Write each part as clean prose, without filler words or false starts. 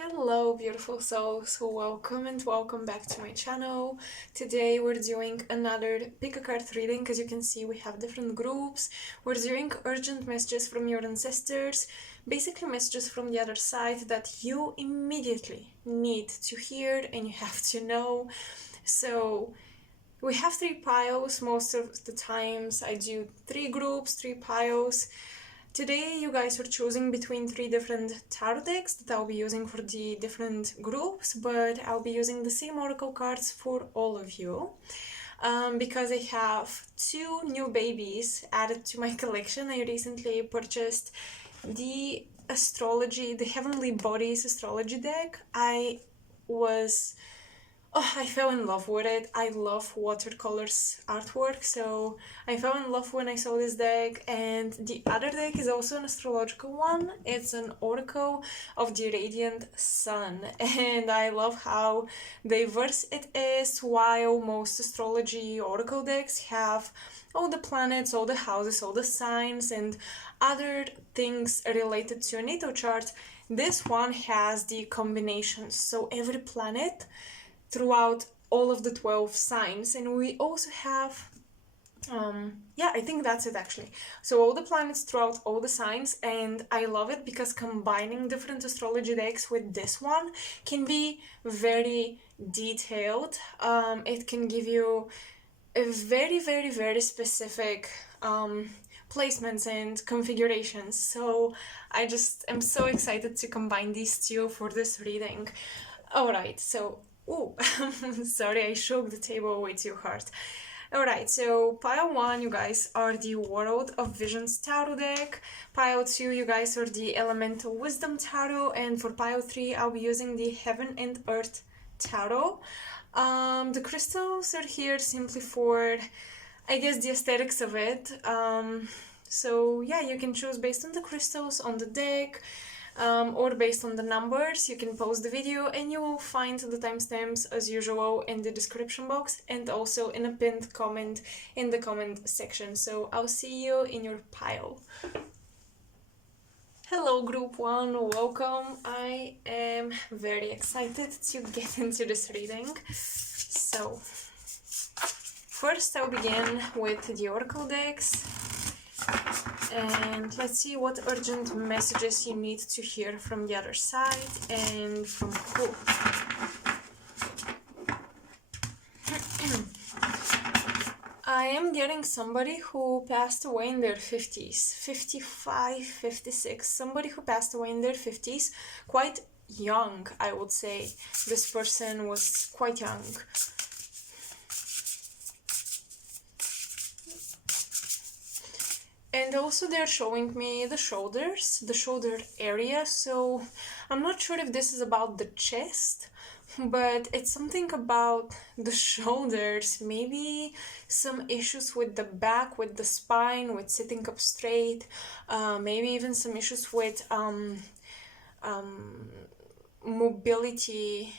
Hello beautiful souls, welcome and welcome back to my channel. Today we're doing another pick a card reading. As you can see, we have different groups. We're doing urgent messages from your ancestors, basically messages from the other side that you immediately need to hear and you have to know. So we have 3 piles. Most of the times I do 3 groups, 3 piles. Today you guys are choosing between 3 different tarot decks that I'll be using for the different groups, but I'll be using the same oracle cards for all of you. Because I have 2 new babies added to my collection. I recently purchased the Heavenly Bodies astrology deck. I fell in love with it. I love watercolors artwork, so I fell in love when I saw this deck. And the other deck is also an astrological one. It's an oracle of the radiant sun, and I love how diverse it is. While most astrology oracle decks have all the planets, all the houses, all the signs, and other things related to a natal chart, this one has the combinations. So every planet throughout all of the 12 signs, and we also have I think that's it actually. So all the planets throughout all the signs, and I love it because combining different astrology decks with this one can be very detailed. It can give you a very specific placements and configurations. So I just am so excited to combine these two for this reading. Alright, so sorry, I shook the table way too hard. Alright, so pile 1, you guys, are the World of Visions Tarot deck. Pile 2, you guys, are the Elemental Wisdom Tarot. And for pile 3, I'll be using the Heaven and Earth Tarot. The crystals are here simply for, I guess, the aesthetics of it. So yeah, you can choose based on the crystals on the deck. Or based on the numbers. You can pause the video and you will find the timestamps as usual in the description box and also in a pinned comment in the comment section. So I'll see you in your pile. Hello group 1, welcome. I am very excited to get into this reading. So first I'll begin with the oracle decks. And let's see what urgent messages you need to hear from the other side and from who. I am getting somebody who passed away in their 50s, 55, 56, somebody who passed away in their 50s, quite young, I would say. This person was quite young. And also they're showing me the shoulder area, so I'm not sure if this is about the chest, but it's something about the shoulders, maybe some issues with the back, with the spine, with sitting up straight, maybe even some issues with mobility,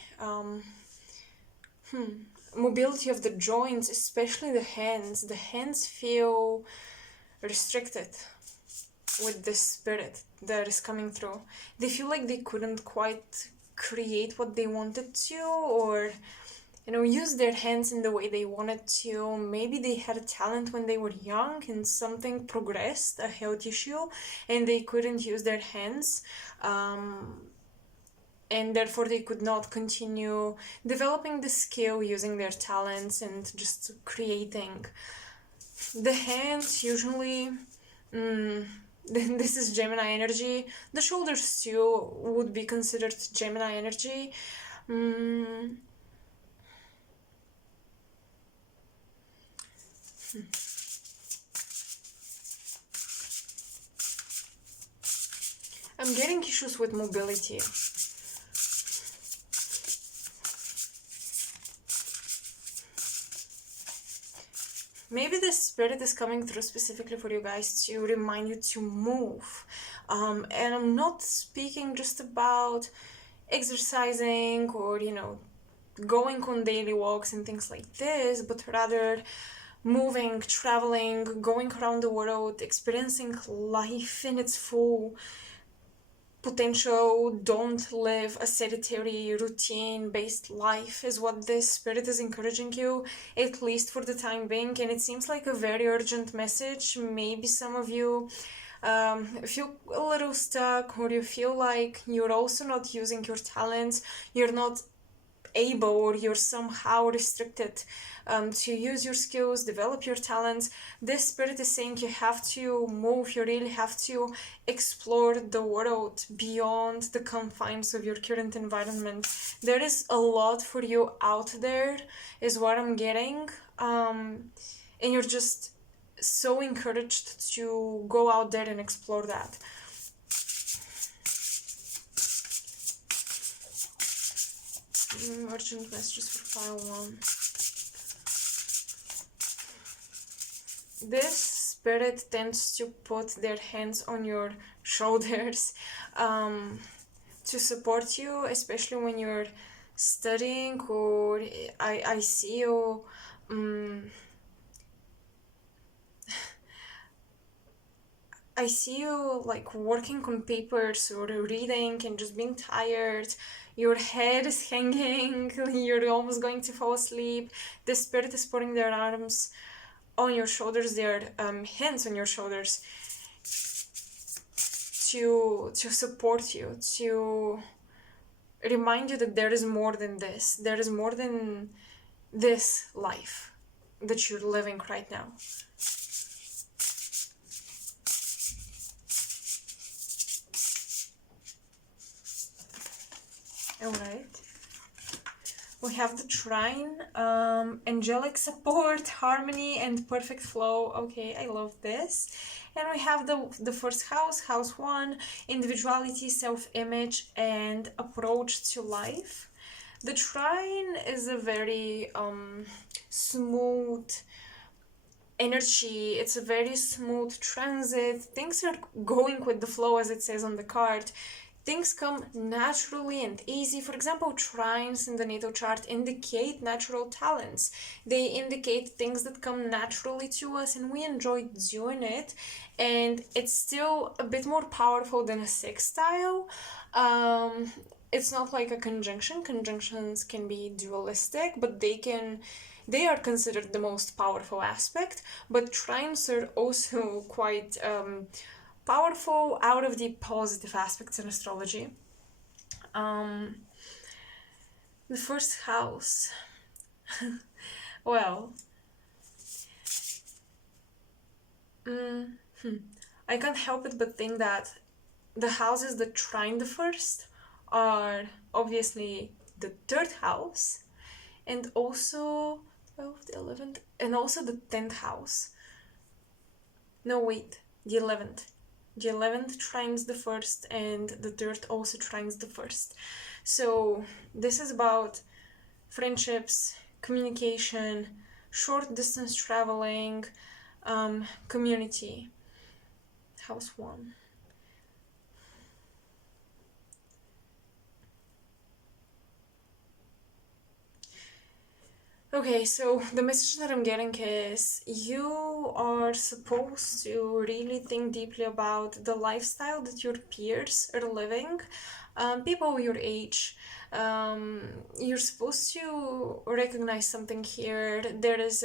mobility of the joints, especially the hands. The hands feel restricted with this spirit that is coming through. They feel like they couldn't quite create what they wanted to, or use their hands in the way they wanted to. Maybe they had a talent when they were young and something progressed, a health issue, and they couldn't use their hands, and therefore they could not continue developing the skill, using their talents and just creating. The hands usually, this is Gemini energy. The shoulders too would be considered Gemini energy. I'm getting issues with mobility. Maybe the spirit is coming through specifically for you guys to remind you to move. And I'm not speaking just about exercising or, going on daily walks and things like this, but rather moving, traveling, going around the world, experiencing life in its full potential don't live a sedentary routine based life is what this spirit is encouraging you, at least for the time being. And it seems like a very urgent message. Maybe some of you feel a little stuck, or you feel like you're also not using your talents, you're not able, or you're somehow restricted to use your skills, develop your talents. This spirit is saying you have to move, you really have to explore the world beyond the confines of your current environment. There is a lot for you out there, is what I'm getting. And you're just so encouraged to go out there and explore that. Urgent messages for pile 1. This spirit tends to put their hands on your shoulders to support you, especially when you're studying, or I see you I see you like working on papers or reading and just being tired. Your head is hanging, you're almost going to fall asleep. The spirit is putting their arms on your shoulders, their hands on your shoulders to support you, to remind you that there is more than this. There is more than this life that you're living right now. Alright. We have the trine, angelic support, harmony, and perfect flow. Okay, I love this. And we have the first house, house 1, individuality, self-image, and approach to life. The trine is a very smooth energy. It's a very smooth transit. Things are going with the flow, as it says on the card. Things come naturally and easy. For example, trines in the natal chart indicate natural talents. They indicate things that come naturally to us and we enjoy doing it. And it's still a bit more powerful than a sextile. It's not like a conjunction. Conjunctions can be dualistic, but they are considered the most powerful aspect. But trines are also quite powerful out of the positive aspects in astrology. The first house. Well, I can't help it but think that the houses that trine the first are obviously the third house, and also 12th, the 11th, and also the 10th house. No, wait, the 11th. The 11th trines the first, and the third also trines the first. So this is about friendships, communication, short distance traveling, community. House 1. Okay, so the message that I'm getting is you are supposed to really think deeply about the lifestyle that your peers are living, people your age. You're supposed to recognize something here. There is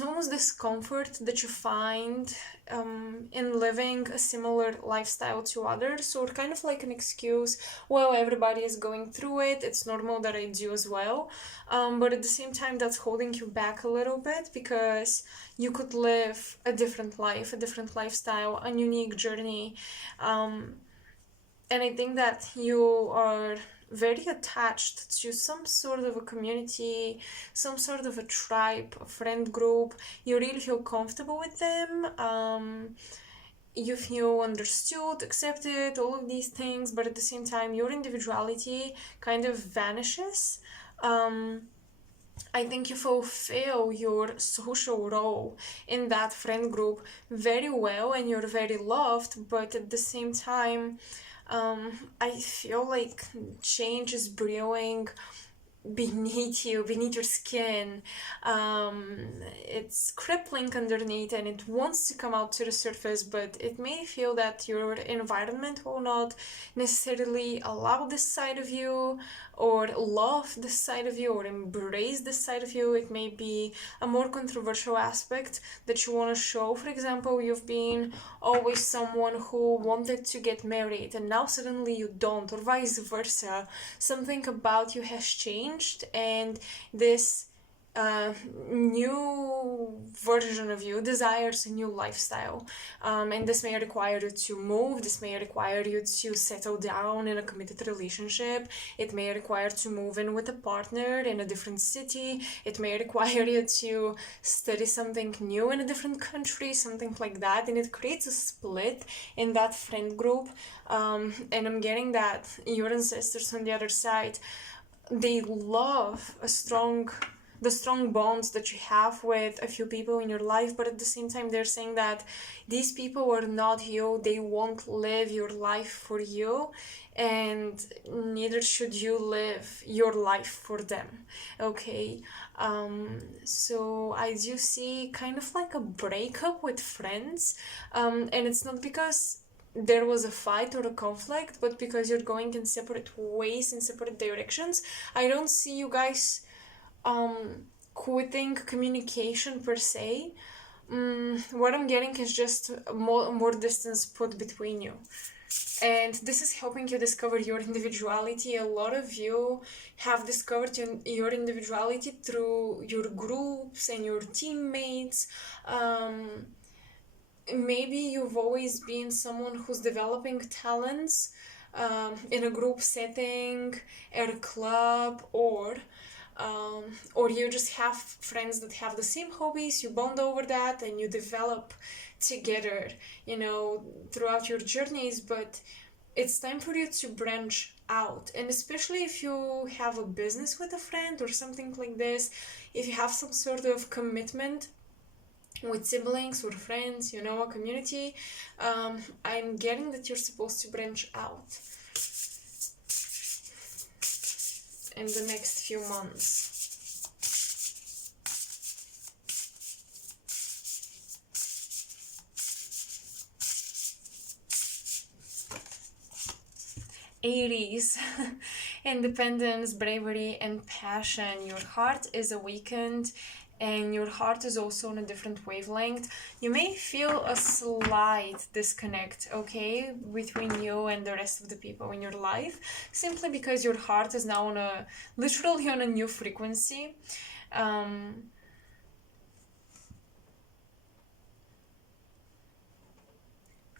almost this comfort that you find in living a similar lifestyle to others, or kind of like an excuse. Well, everybody is going through it, it's normal that I do as well, but at the same time that's holding you back a little bit, because you could live a different life, a different lifestyle, a unique journey, and I think that you are very attached to some sort of a community, some sort of a tribe, a friend group. You really feel comfortable with them. You feel understood, accepted, all of these things, but at the same time, your individuality kind of vanishes. I think you fulfill your social role in that friend group very well, and you're very loved, but at the same time, I feel like change is brewing beneath you, beneath your skin. It's crippling underneath and it wants to come out to the surface, but it may feel that your environment will not necessarily allow this side of you or love this side of you or embrace this side of you. It may be a more controversial aspect that you want to show. For example, you've been always someone who wanted to get married and now suddenly you don't, or vice versa. Something about you has changed and this new version of you desires a new lifestyle, and this may require you to move, this may require you to settle down in a committed relationship, it may require to move in with a partner in a different city, it may require you to study something new in a different country, something like that, and it creates a split in that friend group. And I'm getting that your ancestors on the other side, they love the strong bonds that you have with a few people in your life, but at the same time they're saying that these people are not you, they won't live your life for you, and neither should you live your life for them. Okay, so I do see kind of like a breakup with friends, and it's not because there was a fight or a conflict, but because you're going in separate ways, in separate directions. I don't see you guys quitting communication per se. What I'm getting is just more distance put between you. And this is helping you discover your individuality. A lot of you have discovered your individuality through your groups and your teammates. Maybe you've always been someone who's developing talents in a group setting, at a club, or you just have friends that have the same hobbies, you bond over that and you develop together, throughout your journeys. But it's time for you to branch out, and especially if you have a business with a friend or something like this, if you have some sort of commitment with siblings or friends, a community, I'm getting that you're supposed to branch out in the next few months. Aries, independence, bravery, and passion. Your heart is awakened and your heart is also on a different wavelength. You may feel a slight disconnect, okay, between you and the rest of the people in your life, simply because your heart is now literally on a new frequency. A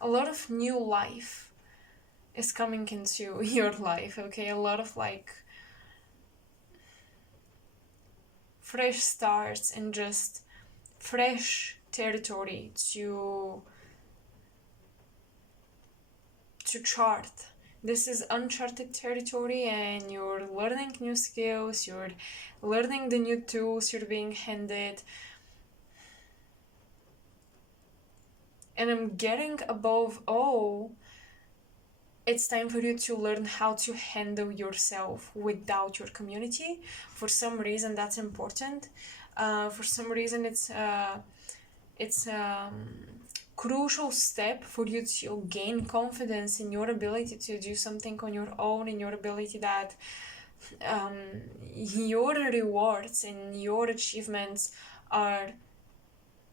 lot of new life is coming into your life, okay? A lot of fresh starts and just fresh territory to chart. This is uncharted territory and you're learning new skills, you're learning the new tools you're being handed. And I'm getting above all, it's time for you to learn how to handle yourself without your community. For some reason, that's important. For some reason, it's crucial step for you to gain confidence in your ability to do something on your own, in your ability that your rewards and your achievements are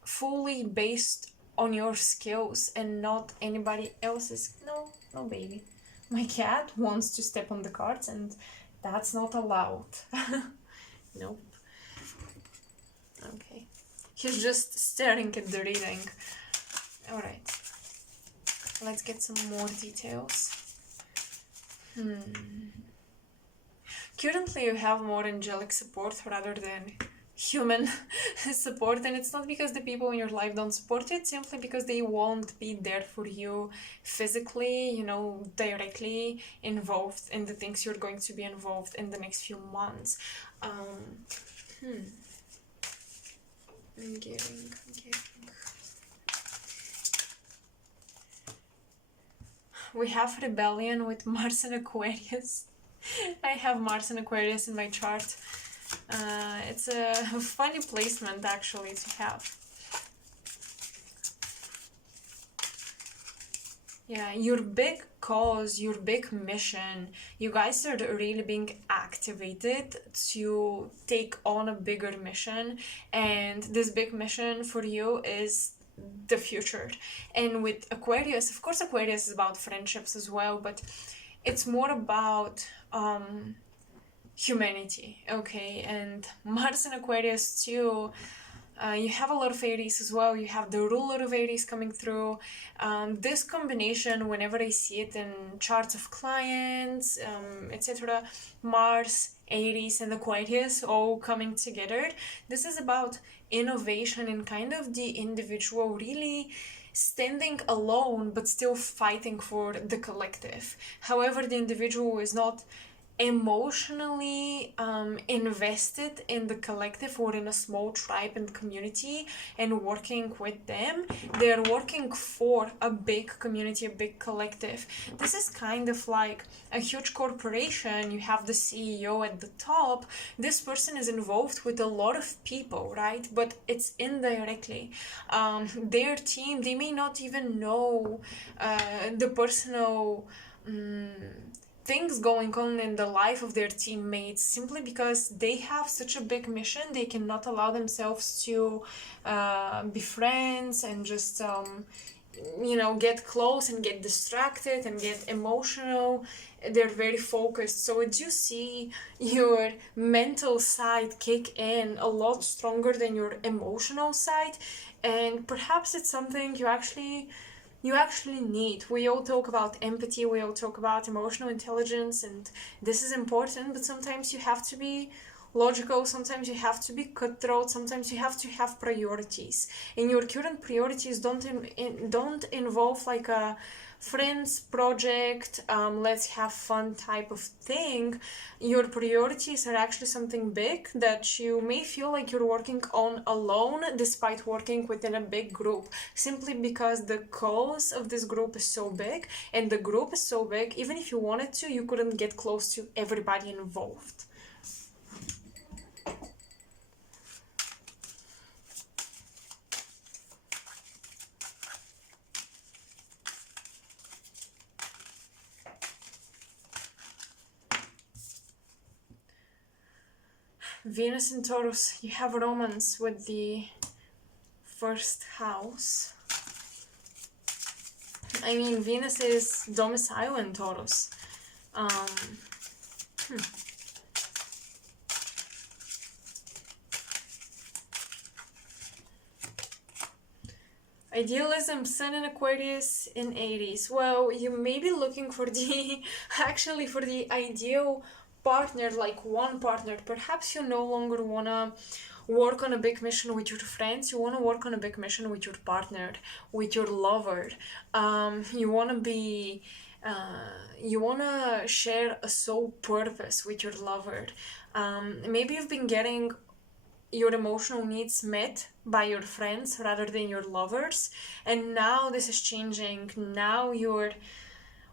fully based on your skills and not anybody else's. No, baby. My cat wants to step on the cards and that's not allowed. Nope. Okay. He's just staring at the reading. Alright. Let's get some more details. Currently you have more angelic support rather than human support, and it's not because the people in your life don't support you, it's simply because they won't be there for you physically, directly involved in the things you're going to be involved in the next few months. I'm getting. We have rebellion with Mars and Aquarius. I have Mars and Aquarius in my chart. It's a funny placement actually to have. Yeah, your big cause, your big mission, you guys are really being activated to take on a bigger mission. And this big mission for you is the future. And with Aquarius, of course, Aquarius is about friendships as well, but it's more about humanity, okay? And Mars and Aquarius too. You have a lot of Aries as well. You have the ruler of Aries coming through. This combination, whenever I see it in charts of clients, etc., Mars, Aries, and Aquarius all coming together, this is about innovation and kind of the individual really standing alone but still fighting for the collective. However, the individual is not emotionally invested in the collective or in a small tribe and community and working with them. They're working for a big community, a big collective. This is kind of like a huge corporation. You have the CEO at the top. This person is involved with a lot of people, right? But it's indirectly. Their team, they may not even know the personal things going on in the life of their teammates, simply because they have such a big mission. They cannot allow themselves to be friends and just get close and get distracted and get emotional. They're very focused. So as you see your mental side kick in a lot stronger than your emotional side, and perhaps it's something you actually need. We all talk about empathy, we all talk about emotional intelligence, and this is important, but sometimes you have to be logical, sometimes you have to be cutthroat, sometimes you have to have priorities. And your current priorities don't involve like a friends project, let's have fun type of thing. Your priorities are actually something big that you may feel like you're working on alone despite working within a big group, simply because the cause of this group is so big, and the group is so big, even if you wanted to, you couldn't get close to everybody involved. Venus in Taurus, you have romance with the first house. I mean, Venus is domicile in Taurus. Idealism, Sun in Aquarius in Aries. Well, you may be looking for the actually for the ideal partner, like one partner. Perhaps you no longer wanna work on a big mission with your friends. You wanna work on a big mission with your partner, with your lover. You wanna be. You wanna share a soul purpose with your lover. Maybe you've been getting your emotional needs met by your friends rather than your lovers, and now this is changing. Now your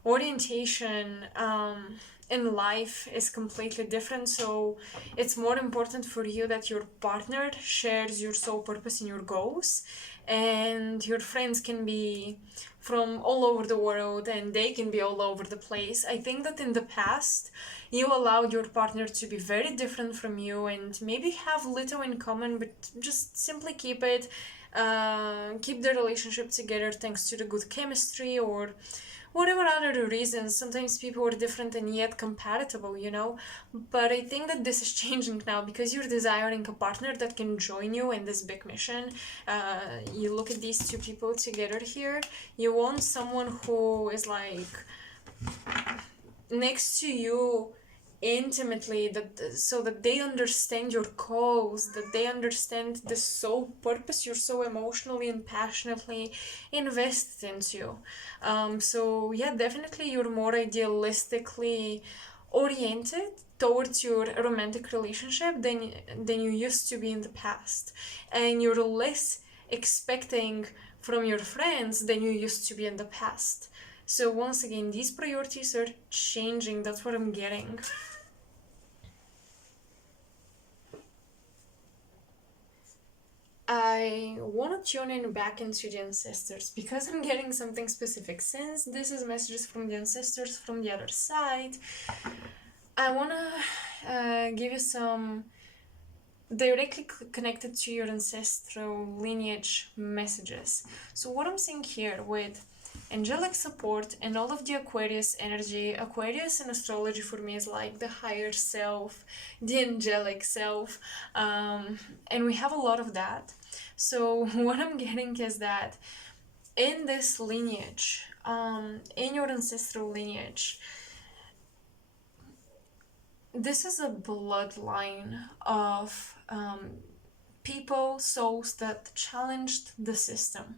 orientation in life is completely different, so it's more important for you that your partner shares your soul purpose and your goals, and your friends can be from all over the world and they can be all over the place. I think that in the past you allowed your partner to be very different from you and maybe have little in common, but just simply keep it, keep the relationship together thanks to the good chemistry or whatever other reasons. Sometimes people are different and yet compatible, But I think that this is changing now because you're desiring a partner that can join you in this big mission. You look at these two people together here. You want someone who is like next to you intimately, so that they understand your cause, that they understand the soul purpose you're so emotionally and passionately invested into. So yeah, definitely you're more idealistically oriented towards your romantic relationship than you used to be in the past, and you're less expecting from your friends than you used to be in the past. So once again, these priorities are changing. That's what I'm getting. I want to tune in back into the ancestors because I'm getting something specific. Since this is messages from the ancestors from the other side, I want to give you some directly connected to your ancestral lineage messages. So what I'm seeing here with angelic support and all of the Aquarius energy, Aquarius in astrology for me is like the higher self, the angelic self, and we have a lot of that. So what I'm getting is that in this lineage, in your ancestral lineage, this is a bloodline of people, souls that challenged the system.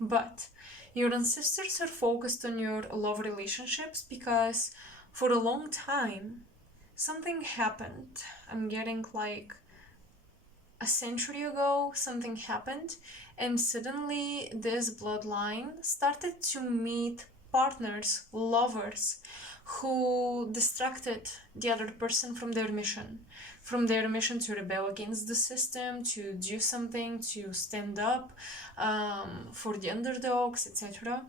But your ancestors are focused on your love relationships because for a long time something happened. I'm getting like a century ago something happened, and suddenly this bloodline started to meet partners, lovers, who distracted the other person from their mission to rebel against the system, to do something, to stand up for the underdogs, etc.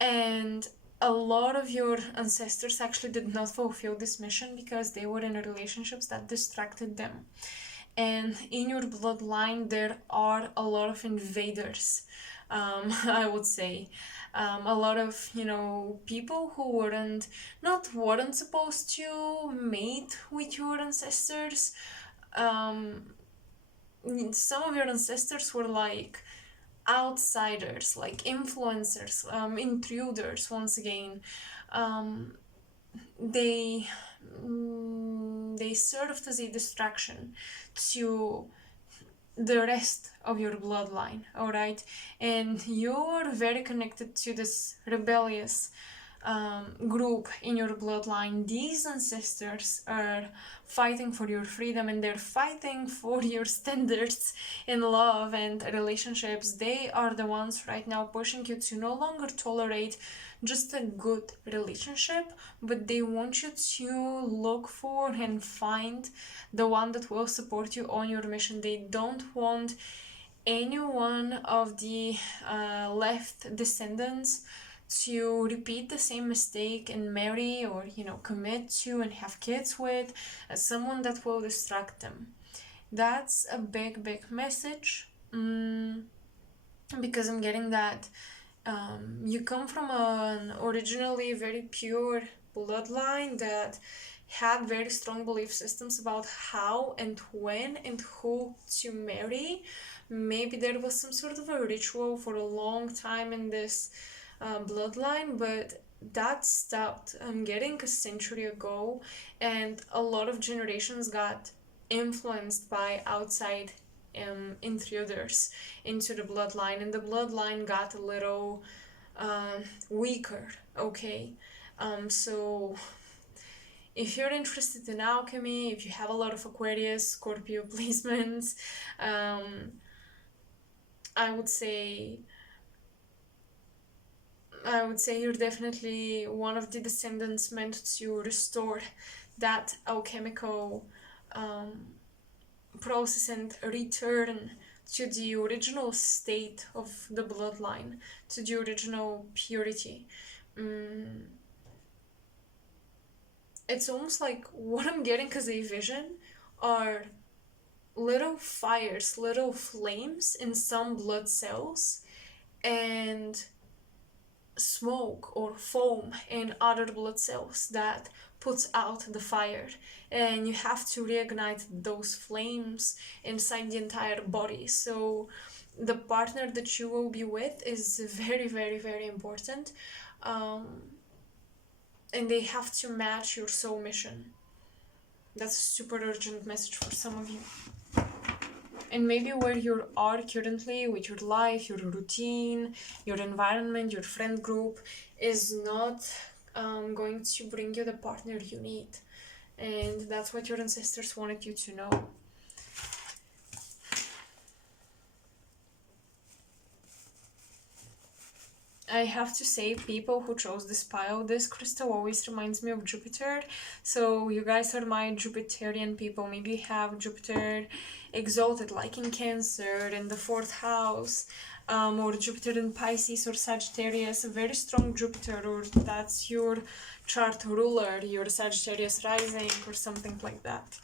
And a lot of your ancestors actually did not fulfill this mission because they were in relationships that distracted them. And in your bloodline there are a lot of invaders, I would say, a lot of people who weren't supposed to mate with your ancestors. Some of your ancestors were like outsiders, like influencers, intruders. Once again, they served as a distraction to the rest of your bloodline, all right? And you're very connected to this rebellious group in your bloodline. These ancestors are fighting for your freedom, and they're fighting for your standards in love and relationships. They are the ones right now pushing you to no longer tolerate just a good relationship, but they want you to look for and find the one that will support you on your mission. They don't want any one of the left descendants to repeat the same mistake and marry or commit to and have kids with someone that will distract them. That's a big message, because I'm getting that you come from an originally very pure bloodline that had very strong belief systems about how and when and who to marry. Maybe there was some sort of a ritual for a long time in this bloodline, but that stopped. I'm getting a century ago, and a lot of generations got influenced by outside intruders into the bloodline, and the bloodline got a little weaker. Okay, so if you're interested in alchemy, if you have a lot of Aquarius, Scorpio placements, I would say you're definitely one of the descendants meant to restore that alchemical process and return to the original state of the bloodline, to the original purity. It's almost like what I'm getting as a vision are little fires, little flames in some blood cells, and smoke or foam in other blood cells that puts out the fire, and you have to reignite those flames inside the entire body. So the partner that you will be with is very very important, and they have to match your soul mission. That's a super urgent message for some of you. And maybe where you are currently with your life, your routine, your environment, your friend group is not going to bring you the partner you need. And that's what your ancestors wanted you to know. I have to say, people who chose this pile, this crystal always reminds me of Jupiter. So you guys are my Jupiterian people. Maybe you have Jupiter exalted, like in Cancer, in the 4th house, or Jupiter in Pisces or Sagittarius, a very strong Jupiter, or that's your chart ruler, your Sagittarius rising, or something like that.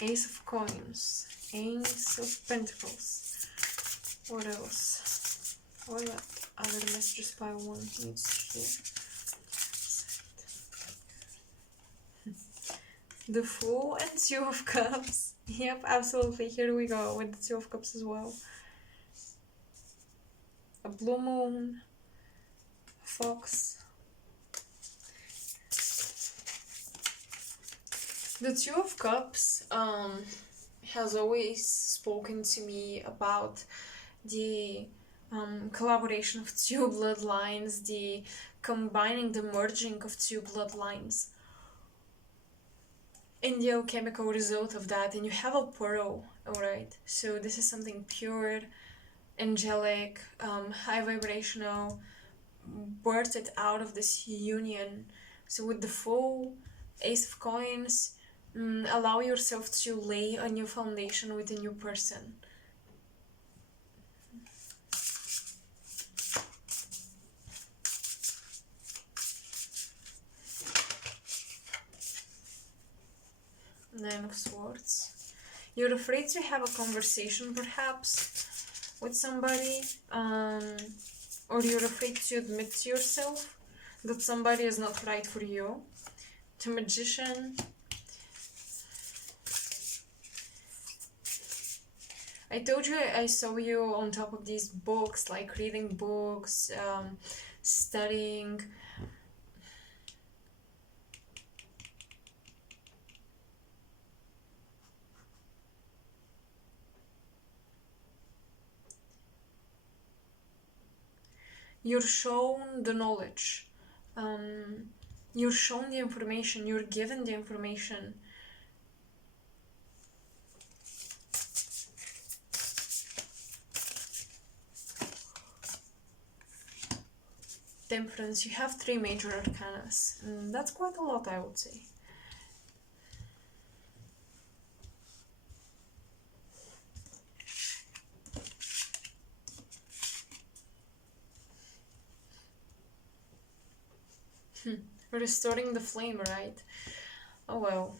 Ace of Coins, Ace of Pentacles. What else? What other messages by one needs to hear? The Fool and Two of Cups. Yep, absolutely. Here we go with the Two of Cups as well. A blue moon, a fox. The Two of Cups has always spoken to me about the collaboration of two bloodlines, the combining, the merging of two bloodlines, and the alchemical result of that. And you have a pearl, alright? So this is something pure, angelic, high vibrational, birthed out of this union. So with the Fool, Ace of Coins, allow yourself to lay a new foundation with a new person. Nine of Swords. You're afraid to have a conversation, perhaps, with somebody, or you're afraid to admit to yourself that somebody is not right for you. The Magician. I told you I saw you on top of these books, like reading books, studying. You're shown the knowledge. You're shown the information. You're given the information. Temperance. You have 3 major arcanas. That's quite a lot, I would say. Restoring the flame, right? Oh well.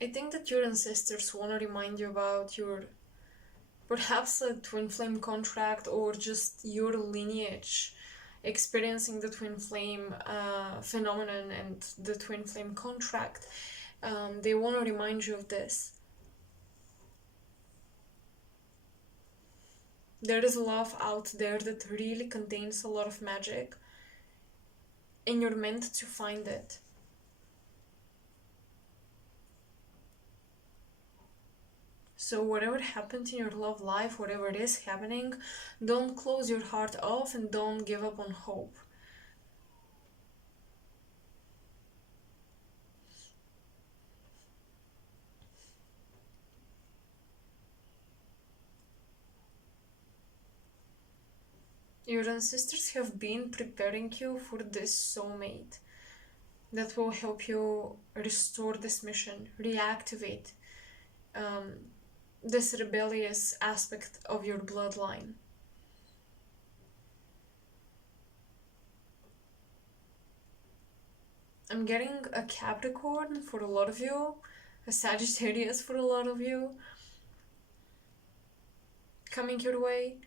I think that your ancestors want to remind you about your, perhaps a twin flame contract, or just your lineage, experiencing the twin flame phenomenon and the twin flame contract. They want to remind you of this. There is love out there that really contains a lot of magic, and you're meant to find it. So whatever happened in your love life, whatever is happening, don't close your heart off and don't give up on hope. Your ancestors have been preparing you for this soulmate that will help you restore this mission, reactivate this rebellious aspect of your bloodline. I'm getting a Capricorn for a lot of you, a Sagittarius for a lot of you, coming your way.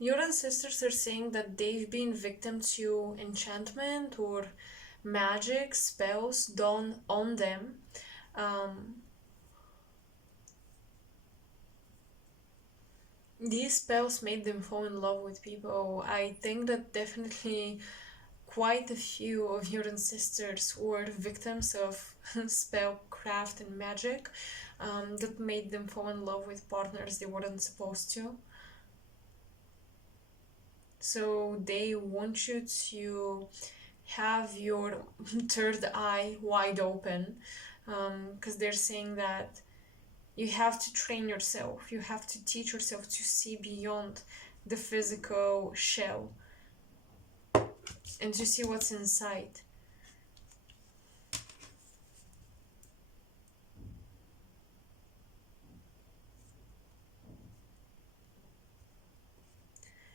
Your ancestors are saying that they've been victim to enchantment or magic spells done on them. Um, these spells made them fall in love with people. I think that definitely quite a few of your ancestors were victims of spellcraft and magic that made them fall in love with partners they weren't supposed to. So they want you to have your third eye wide open because they're saying that you have to train yourself, you have to teach yourself to see beyond the physical shell and to see what's inside.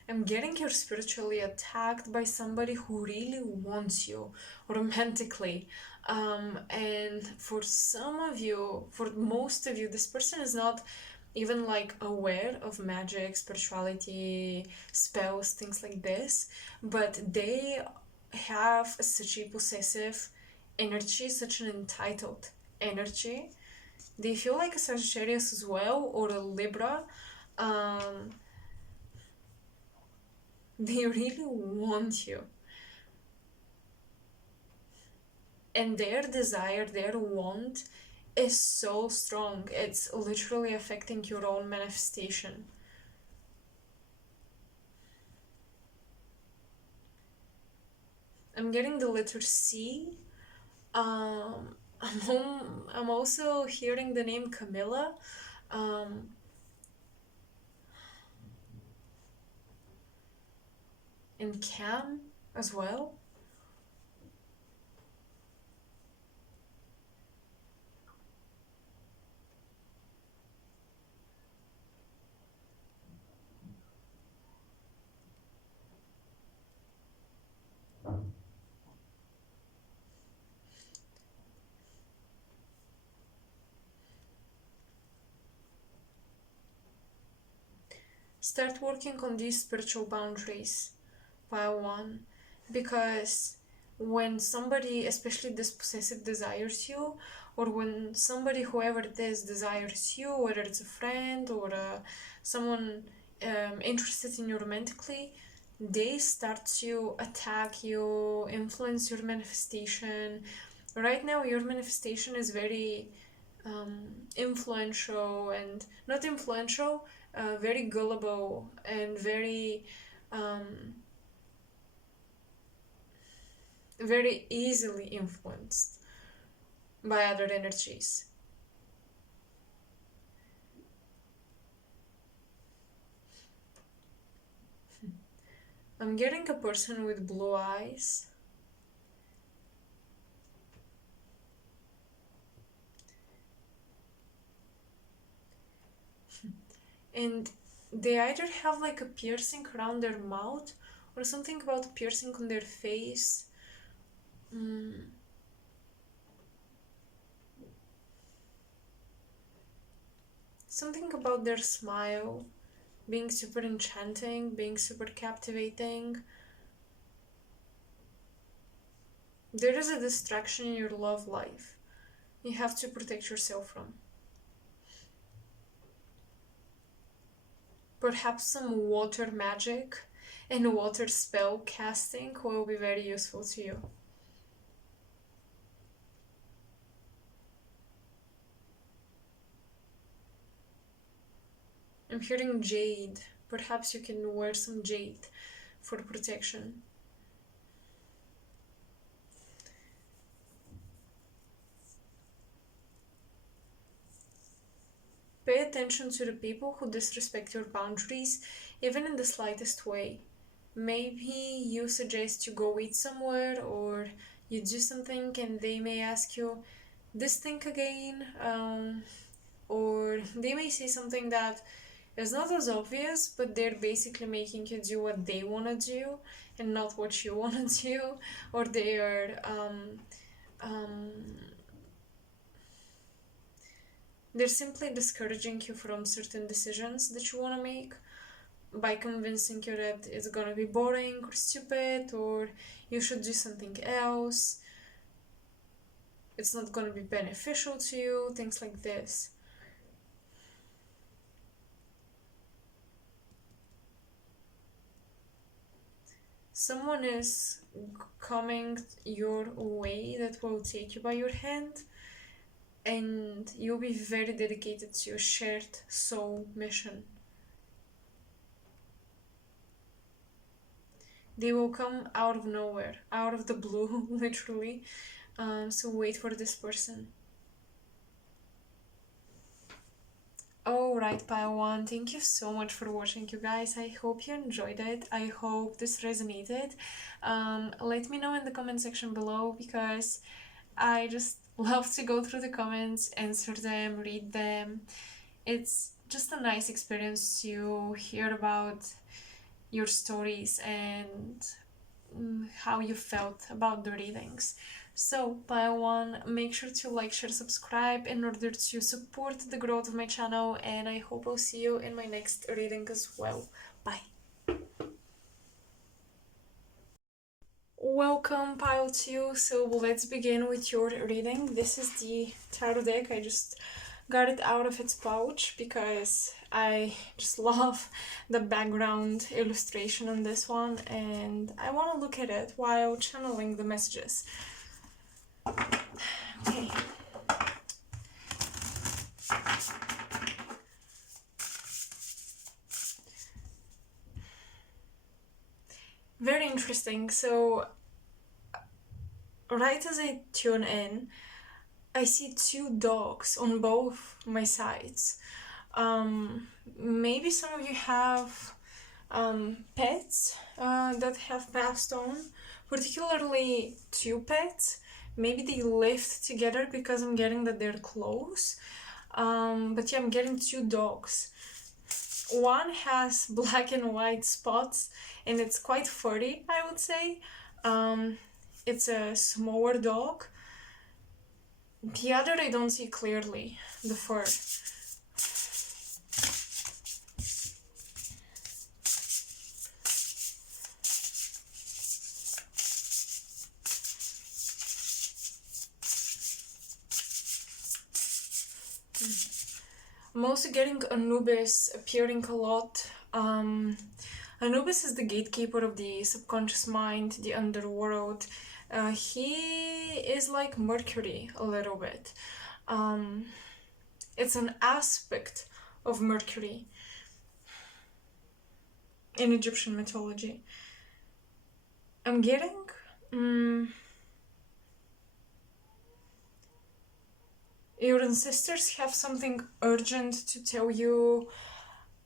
I'm getting you're spiritually attacked by somebody who really wants you romantically. And for some of you, for most of you, this person is not even like aware of magic, spirituality, spells, things like this, but they have such a possessive energy, such an entitled energy. They feel like a Sagittarius as well, or a Libra. Um, they really want you. And their desire, their want is so strong. It's literally affecting your own manifestation. I'm getting the letter C. I'm also hearing the name Camilla. Um, and Cam as well. Start working on these spiritual boundaries, pile one, because when somebody, especially this possessive, desires you, or when somebody, whoever it is, desires you, whether it's a friend or someone interested in you romantically, they start to attack you, influence your manifestation. Right now, your manifestation is very influential and not influential, very gullible and um, very easily influenced by other energies. I'm getting a person with blue eyes. And they either have like a piercing around their mouth or something about piercing on their face. Mm. Something about their smile being super enchanting, being super captivating. There is a distraction in your love life you have to protect yourself from. Perhaps some water magic and water spell casting will be very useful to you. I'm hearing jade. Perhaps you can wear some jade for protection. Pay attention to the people who disrespect your boundaries, even in the slightest way. Maybe you suggest you go eat somewhere or you do something and they may ask you this thing again, or they may say something that is not as obvious, but they're basically making you do what they want to do and not what you want to do, or they are um, they're simply discouraging you from certain decisions that you want to make. by convincing you that it's gonna be boring or stupid or you should do something else, it's not gonna be beneficial to you, things like this. Someone is coming your way that will take you by your hand, and you'll be very dedicated to your shared soul mission. They will come out of nowhere, out of the blue, literally. So wait for this person. Alright, pile one, thank you so much for watching, you guys. I hope you enjoyed it. I hope this resonated. Let me know in the comment section below, because I just love to go through the comments, answer them, read them. It's just a nice experience to hear about your stories and how you felt about the readings. So, pile one, make sure to like, share, subscribe in order to support the growth of my channel, and I hope I'll see you in my next reading as well. Bye! Welcome, pile two. So let's begin with your reading. This is the tarot deck. I just got it out of its pouch because I just love the background illustration on this one, and I want to look at it while channeling the messages. Okay. Very interesting. So, right as I tune in, I see two dogs on both my sides. Maybe some of you have pets that have passed on, particularly two pets. Maybe they lived together, because I'm getting that they're close. But yeah, I'm getting two dogs. One has black and white spots, and it's quite furry, I would say. It's a smaller dog. The other I don't see clearly, the fur. I'm also getting Anubis appearing a lot. Anubis is the gatekeeper of the subconscious mind, the underworld. He is like Mercury a little bit. It's an aspect of Mercury in Egyptian mythology. I'm getting your ancestors have something urgent to tell you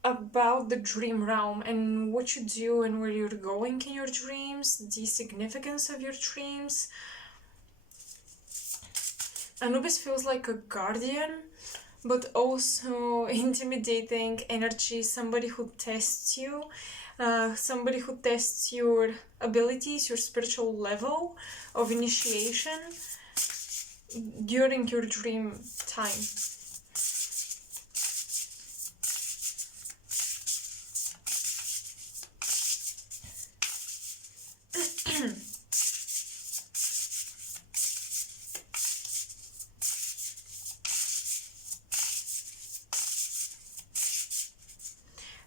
about the dream realm and what you do and where you're going in your dreams, the significance of your dreams. Anubis feels like a guardian, but also intimidating energy, somebody who tests you, somebody who tests your abilities, your spiritual level of initiation during your dream time.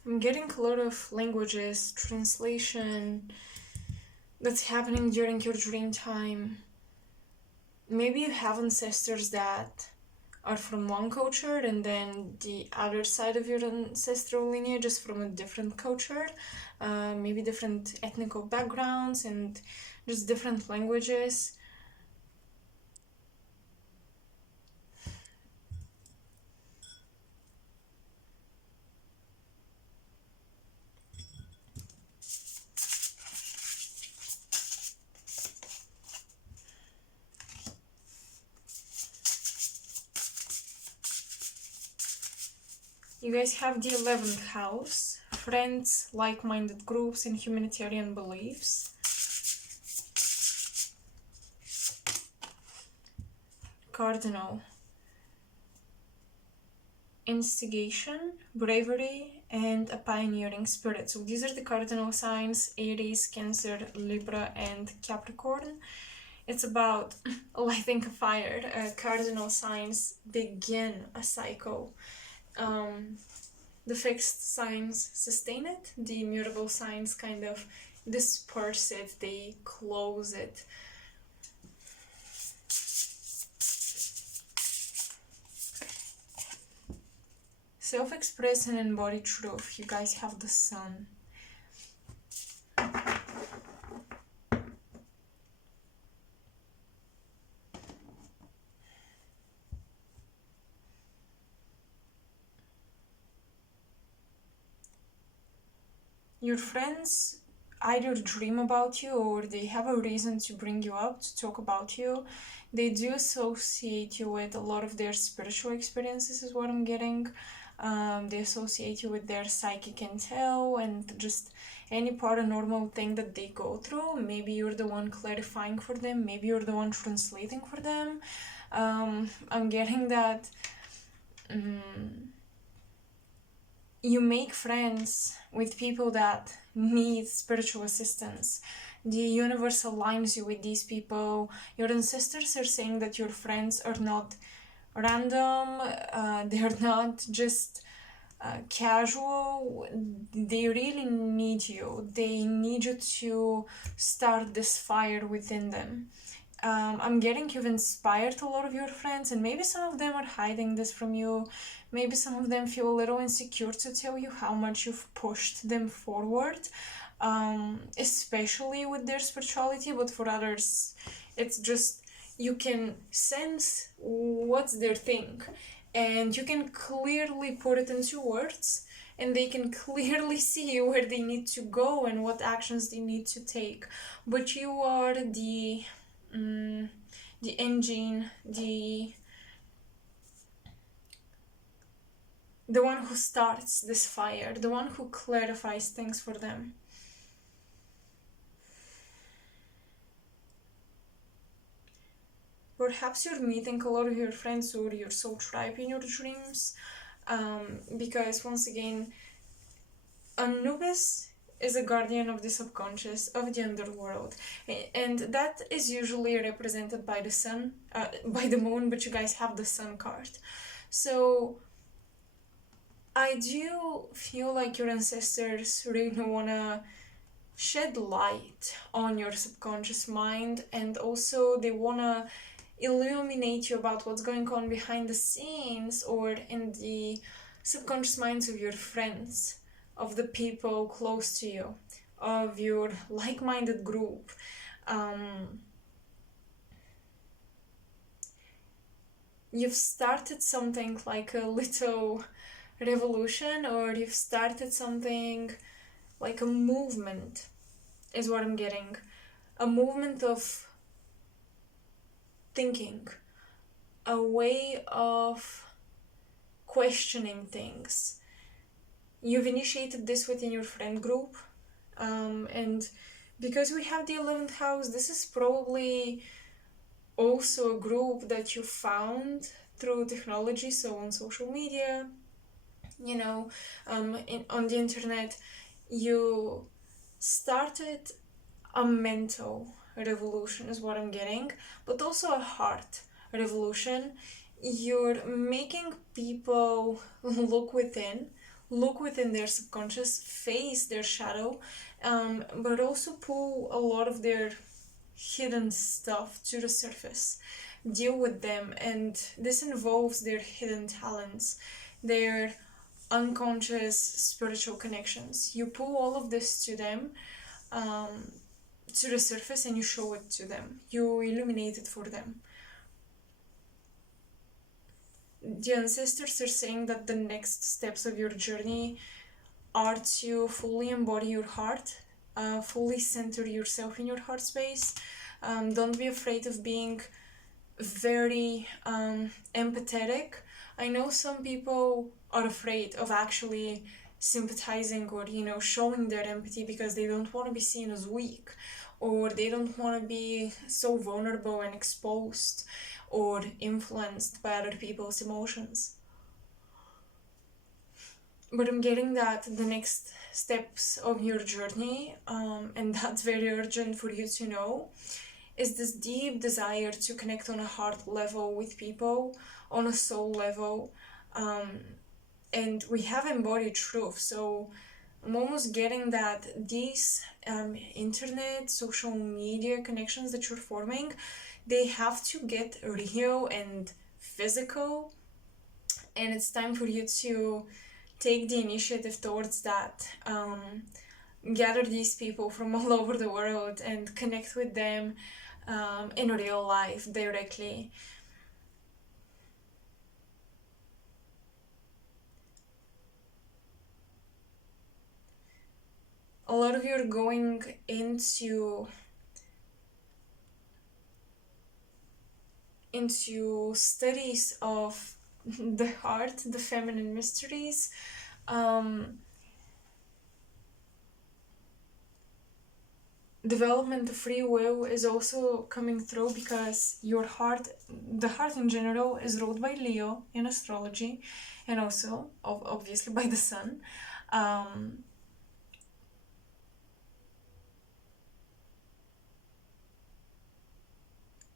I'm getting a lot of languages, translation that's happening during your dream time. Maybe you have ancestors that are from one culture, and then the other side of your ancestral lineage is from a different culture, maybe different ethnical backgrounds and just different languages. You guys have the 11th house, friends, like-minded groups, and humanitarian beliefs. Cardinal. instigation, bravery, and a pioneering spirit. So these are the cardinal signs: Aries, Cancer, Libra, and Capricorn. It's about lighting a fire. Cardinal signs begin a cycle. The fixed signs sustain it. The immutable signs kind of disperse it. They close it. Self-express and embody truth. You guys have the Sun. Your friends either dream about you or they have a reason to bring you up to talk about you. They do associate you with a lot of their spiritual experiences, is what I'm getting. They associate you with their psychic intel and just any paranormal thing that they go through. Maybe you're the one clarifying for them. Maybe you're the one translating for them. I'm getting that you make friends with people that need spiritual assistance. The universe aligns you with these people. Your ancestors are saying that your friends are not random, they're not just casual. They really need you. They need you to start this fire within them. I'm getting you've inspired a lot of your friends, and maybe some of them are hiding this from you. Maybe some of them feel a little insecure to tell you how much you've pushed them forward, especially with their spirituality. But for others, it's just you can sense what's their thing, and you can clearly put it into words, and they can clearly see where they need to go and what actions they need to take. But you are the engine, the one who starts this fire, the one who clarifies things for them. Perhaps you're meeting a lot of your friends or your soul tribe in your dreams, because once again, Anubis is a guardian of the subconscious, of the underworld, and that is usually represented by the sun, by the moon, but you guys have the sun card. So I do feel like your ancestors really wanna shed light on your subconscious mind, and also they wanna illuminate you about what's going on behind the scenes or in the subconscious minds of your friends, of the people close to you, of your like-minded group. You've started something like a little revolution, or you've started something like a movement, is what I'm getting. A movement of thinking, a way of questioning things. You've initiated this within your friend group, and because we have the 11th house, this is probably also a group that you found through technology, so on social media, on the internet. You started a mental revolution, is what I'm getting, but also a heart revolution. You're making people look within their subconscious, face their shadow, but also pull a lot of their hidden stuff to the surface, deal with them. And this involves their hidden talents, their unconscious spiritual connections. You pull all of this to them, to the surface, and you show it to them. You illuminate it for them. The ancestors are saying that the next steps of your journey are to fully embody your heart, fully center yourself in your heart space. Don't be afraid of being very empathetic. I know some people are afraid of actually sympathizing or showing their empathy because they don't want to be seen as weak, or they don't want to be so vulnerable and exposed or influenced by other people's emotions. But I'm getting that the next steps of your journey, and that's very urgent for you to know, is this deep desire to connect on a heart level with people, on a soul level. And we have embodied truth. So I'm almost getting that these internet, social media connections that you're forming, they have to get real and physical. And it's time for you to take the initiative towards that. Gather these people from all over the world and connect with them in real life directly. A lot of you are going into studies of the heart, the feminine mysteries. Development of free will is also coming through because the heart in general, is ruled by Leo in astrology, and also obviously by the sun.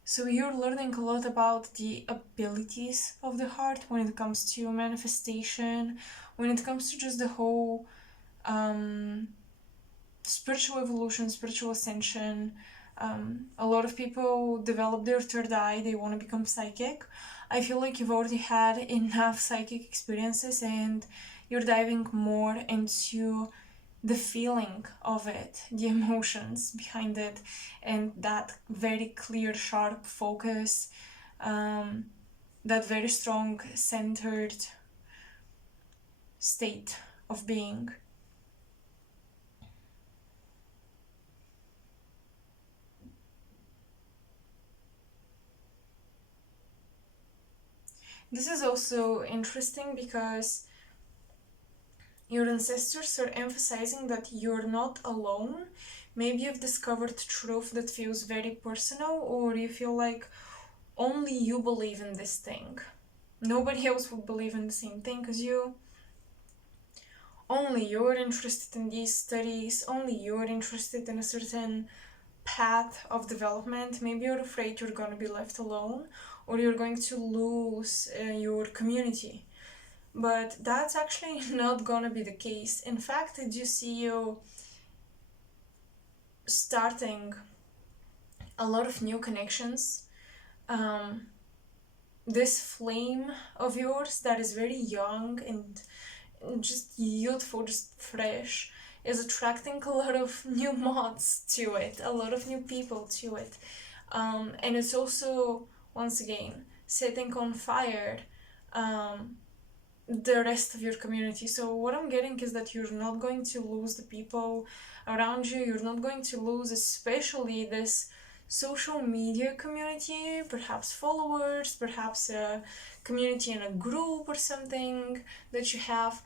So you're learning a lot about the abilities of the heart when it comes to manifestation, when it comes to just the whole spiritual evolution, spiritual ascension. A lot of people develop their third eye, they want to become psychic. I feel like you've already had enough psychic experiences and you're diving more into the feeling of it, the emotions behind it, and that very clear, sharp focus, that very strong, centered state of being. This is also interesting because your ancestors are emphasizing that you're not alone. Maybe you've discovered truth that feels very personal, or you feel like only you believe in this thing. Nobody else would believe in the same thing as you. Only you're interested in these studies, only you're interested in a certain path of development. Maybe you're afraid you're going to be left alone or you're going to lose your community. But that's actually not gonna be the case. In fact, I do see you starting a lot of new connections. This flame of yours that is very young and just youthful, just fresh, is attracting a lot of new moths to it, a lot of new people to it. And it's also, once again, setting on fire the rest of your community. So what I'm getting is that you're not going to lose the people around you. You're not going to lose especially this social media community, perhaps followers, perhaps a community in a group or something that you have.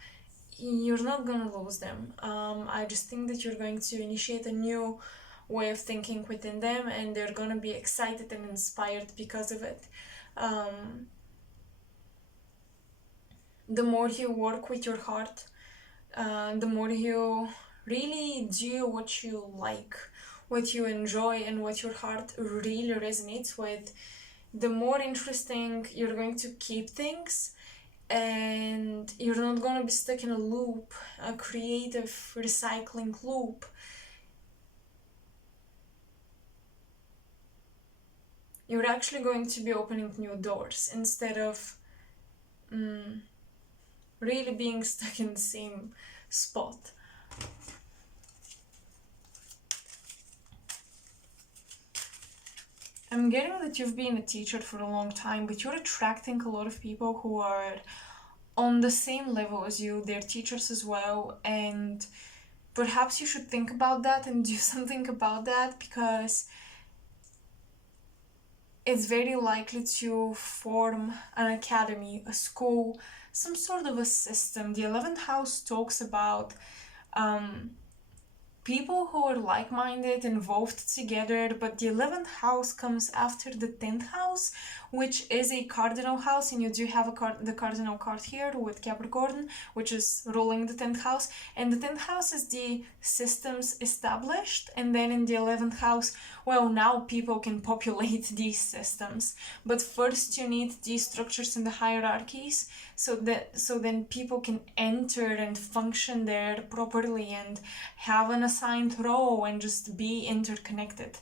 You're not gonna lose them. I just think that you're going to initiate a new way of thinking within them, and they're gonna be excited and inspired because of it. The more you work with your heart, the more you really do what you like, what you enjoy, and what your heart really resonates with, the more interesting you're going to keep things, and you're not going to be stuck in a loop, a creative recycling loop. You're actually going to be opening new doors instead of really being stuck in the same spot. I'm getting that you've been a teacher for a long time, but you're attracting a lot of people who are on the same level as you. They're teachers as well, and perhaps you should think about that and do something about that, because it's very likely to form an academy, a school, some sort of a system. The 11th house talks about people who are like-minded involved together, but the 11th house comes after the 10th house, which is a cardinal house, and you do have the cardinal card here with Capricorn, which is ruling the 10th house, and the 10th house is the systems established, and then in the 11th house, well, now people can populate these systems, but first you need these structures in the hierarchies so then people can enter and function there properly and have an assigned role and just be interconnected,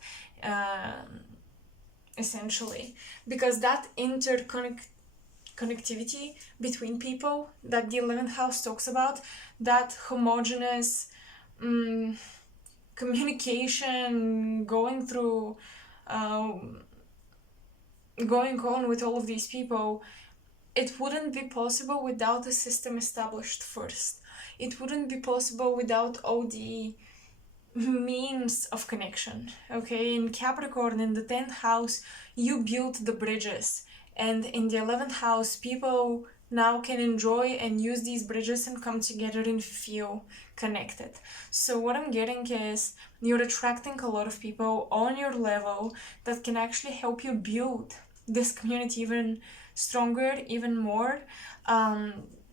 essentially, because that connectivity between people that the 11th house talks about, that homogeneous communication going on with all of these people, it wouldn't be possible without a system established first. It wouldn't be possible without all the means of connection. Okay, in Capricorn, in the 10th house, you build the bridges, and in the 11th house, people now can enjoy and use these bridges and come together and feel connected. So what I'm getting is you're attracting a lot of people on your level that can actually help you build this community even stronger, even more.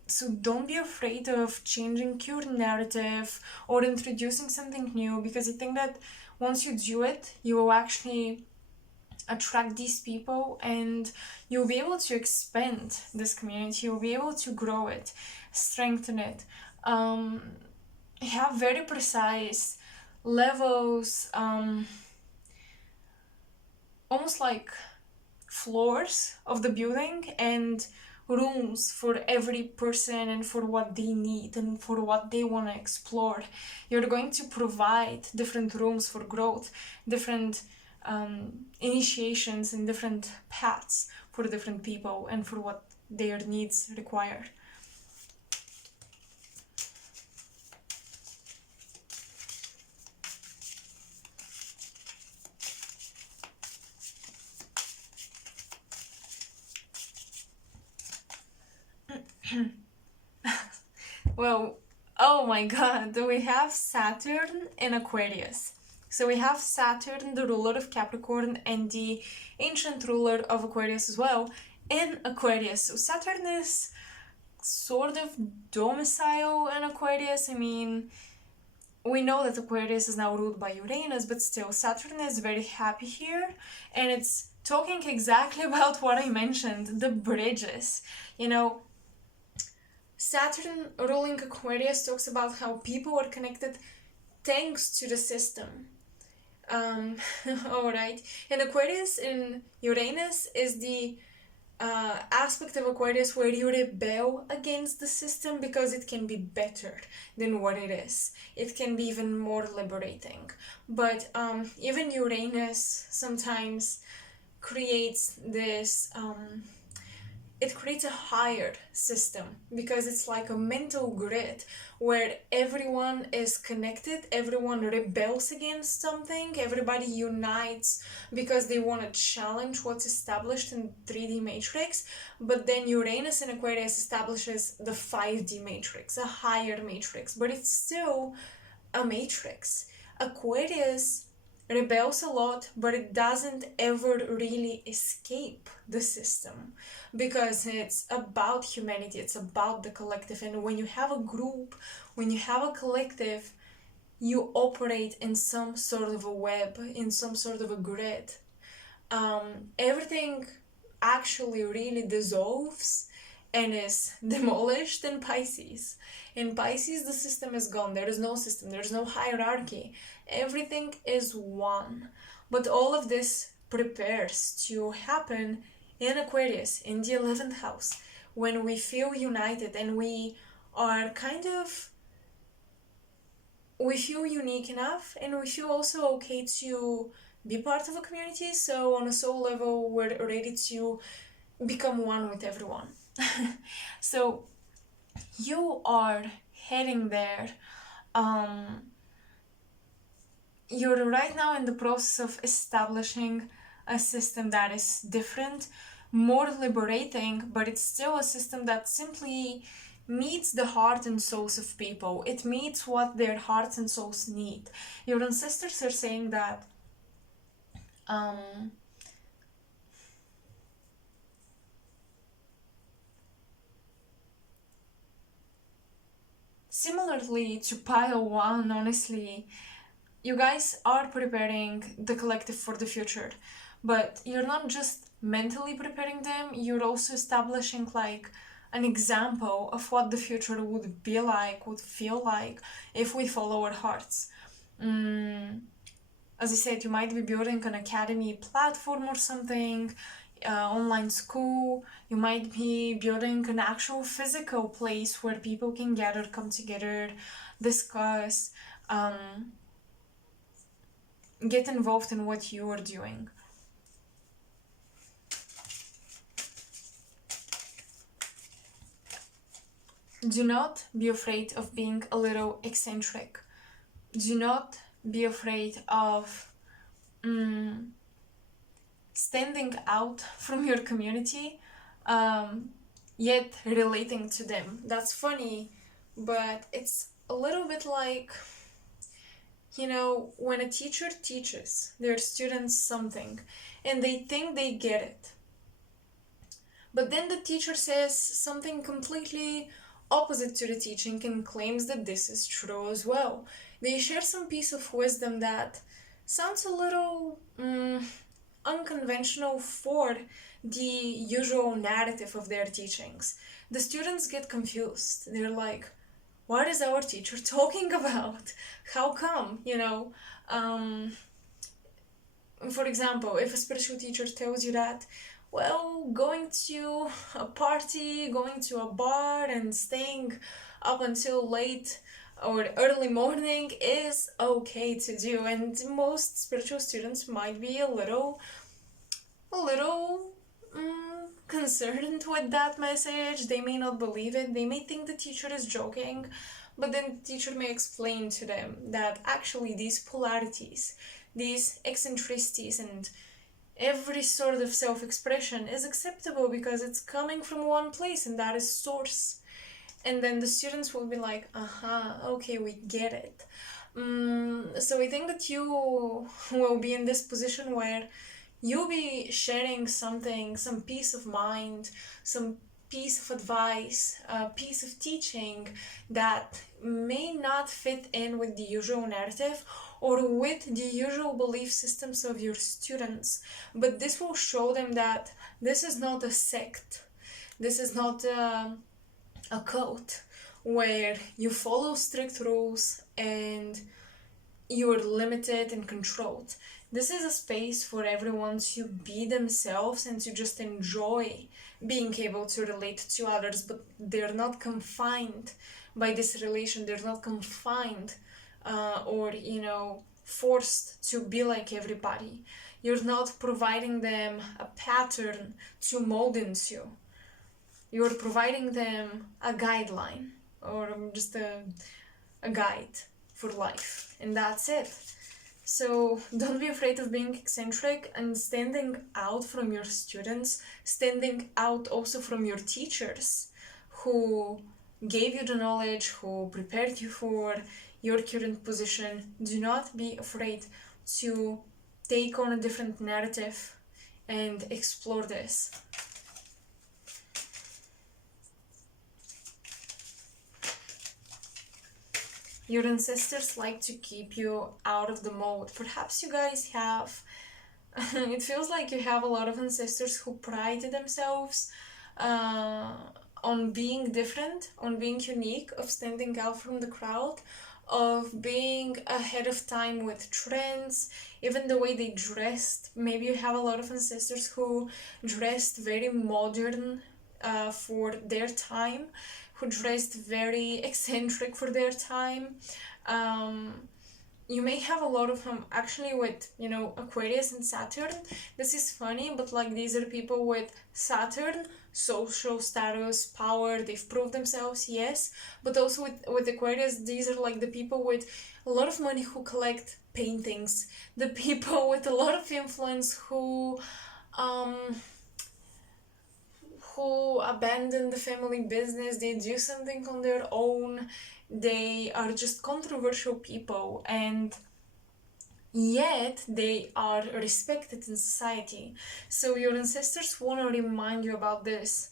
So don't be afraid of changing your narrative or introducing something new, because I think that once you do it, you will actually attract these people and you'll be able to expand this community, you'll be able to grow it, strengthen it, have very precise levels, almost like floors of the building and rooms for every person and for what they need and for what they want to explore. You're going to provide different rooms for growth, different initiations and different paths for different people and for what their needs require. Well, oh my god, we have Saturn in Aquarius. So we have Saturn, the ruler of Capricorn, and the ancient ruler of Aquarius as well, in Aquarius. So Saturn is sort of domicile in Aquarius. I mean, we know that Aquarius is now ruled by Uranus, but still, Saturn is very happy here, and it's talking exactly about what I mentioned, the bridges. You know, Saturn ruling Aquarius talks about how people are connected thanks to the system. Alright. And Aquarius in Uranus is the aspect of Aquarius where you rebel against the system because it can be better than what it is. It can be even more liberating. But even Uranus sometimes creates this... it creates a higher system because it's like a mental grid where everyone is connected, everyone rebels against something, everybody unites because they want to challenge what's established in 3D matrix, but then Uranus in Aquarius establishes the 5D matrix, a higher matrix, but it's still a matrix. Aquarius rebels a lot, but it doesn't ever really escape the system because it's about humanity, it's about the collective. And when you have a group, when you have a collective, you operate in some sort of a web, in some sort of a grid. Everything actually really dissolves and is demolished in Pisces. In Pisces, the system is gone. There is no system. There is no hierarchy. Everything is one. But all of this prepares to happen in Aquarius, in the 11th house, when we feel united and we are we feel unique enough and we feel also okay to be part of a community. So on a soul level, we're ready to become one with everyone. So you are heading there. You're right now in the process of establishing a system that is different, more liberating, but it's still a system that simply meets the heart and souls of people. It meets what their hearts and souls need. Your ancestors are saying that um, similarly to pile one, honestly, you guys are preparing the collective for the future, but you're not just mentally preparing them, you're also establishing like an example of what the future would be like, would feel like if we follow our hearts. As I said, you might be building an academy platform or something, online school. You might be building an actual physical place where people can gather, come together, discuss, get involved in what you are doing. Do not be afraid of being a little eccentric. Do not be afraid of standing out from your community, yet relating to them. That's funny, but it's a little bit like, when a teacher teaches their students something and they think they get it, but then the teacher says something completely opposite to the teaching and claims that this is true as well. They share some piece of wisdom that sounds a little unconventional for the usual narrative of their teachings. The students get confused. They're like, what is our teacher talking about? How come? For example, if a spiritual teacher tells you that, well, going to a party, going to a bar, and staying up until late or early morning is okay to do, and most spiritual students might be a little concerned with that message. They may not believe it. They may think the teacher is joking, but then the teacher may explain to them that actually these polarities, these eccentricities, and every sort of self-expression is acceptable because it's coming from one place, and that is source. And then the students will be like, okay, we get it. So I think that you will be in this position where you'll be sharing something, some piece of mind, some piece of advice, a piece of teaching that may not fit in with the usual narrative or with the usual belief systems of your students. But this will show them that this is not a sect. This is not a cult where you follow strict rules and you're limited and controlled. This is a space for everyone to be themselves and to just enjoy being able to relate to others, but they're not confined by this relation. They're not confined or forced to be like everybody. You're not providing them a pattern to mold into. You're providing them a guideline or just a guide for life, and that's it. So don't be afraid of being eccentric and standing out from your students, standing out also from your teachers who gave you the knowledge, who prepared you for your current position. Do not be afraid to take on a different narrative and explore this. Your ancestors like to keep you out of the mold. Perhaps you guys have, it feels like you have a lot of ancestors who pride themselves on being different, on being unique, of standing out from the crowd, of being ahead of time with trends, even the way they dressed. Maybe you have a lot of ancestors who dressed very modern for their time, who dressed very eccentric for their time. You may have a lot of them actually with, Aquarius and Saturn. This is funny, but like these are people with Saturn, social status, power, they've proved themselves, yes. But also with Aquarius, these are like the people with a lot of money who collect paintings, the people with a lot of influence who who abandon the family business, they do something on their own, they are just controversial people, and yet they are respected in society. So your ancestors want to remind you about this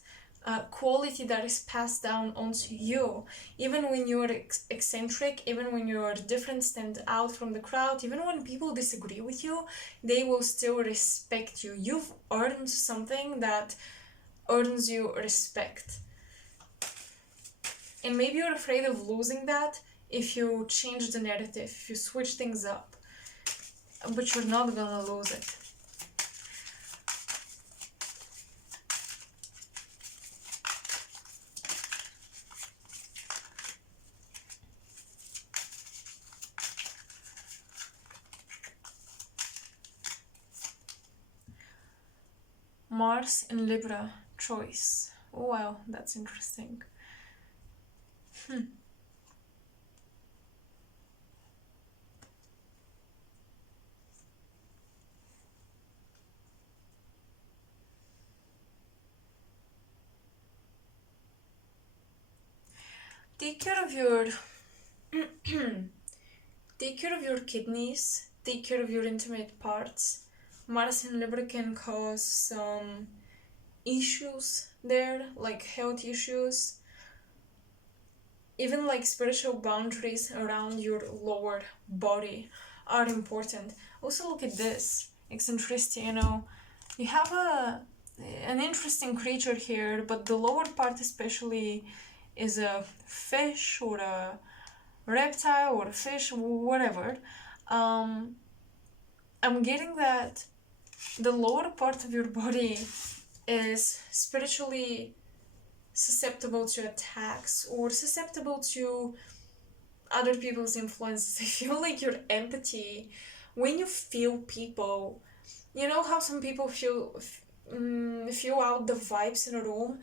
quality that is passed down onto you. Even when you're eccentric, even when you're different, stand out from the crowd, even when people disagree with you, they will still respect you. You've earned something that earns you respect. And maybe you're afraid of losing that if you change the narrative, if you switch things up. But you're not gonna lose it. Mars in Libra, choice. Oh, wow, that's interesting. Take care of your take care of your kidneys, take care of your intimate parts. Mars in Libra can cause some issues there, like health issues, even like spiritual boundaries around your lower body are important. Also, look at this eccentricity, you have an interesting creature here, but the lower part especially is a fish or a reptile or a fish, whatever. I'm getting that the lower part of your body is spiritually susceptible to attacks or susceptible to other people's influence. I feel like your empathy, when you feel people, you know how some people feel out the vibes in a room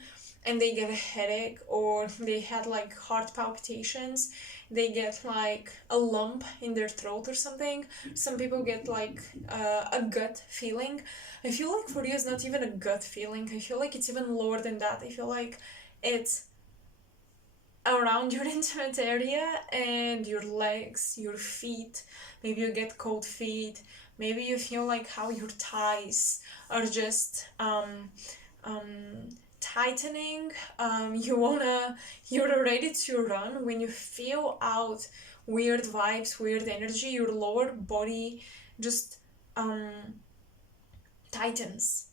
and they get a headache, or they had like heart palpitations, they get like a lump in their throat or something. Some people get like a gut feeling. I feel like for you it's not even a gut feeling. I feel like it's even lower than that. I feel like it's around your intimate area and your legs, your feet. Maybe you get cold feet. Maybe you feel like how your thighs are just tightening. You're ready to run. When you feel out weird vibes, weird energy, your lower body just tightens.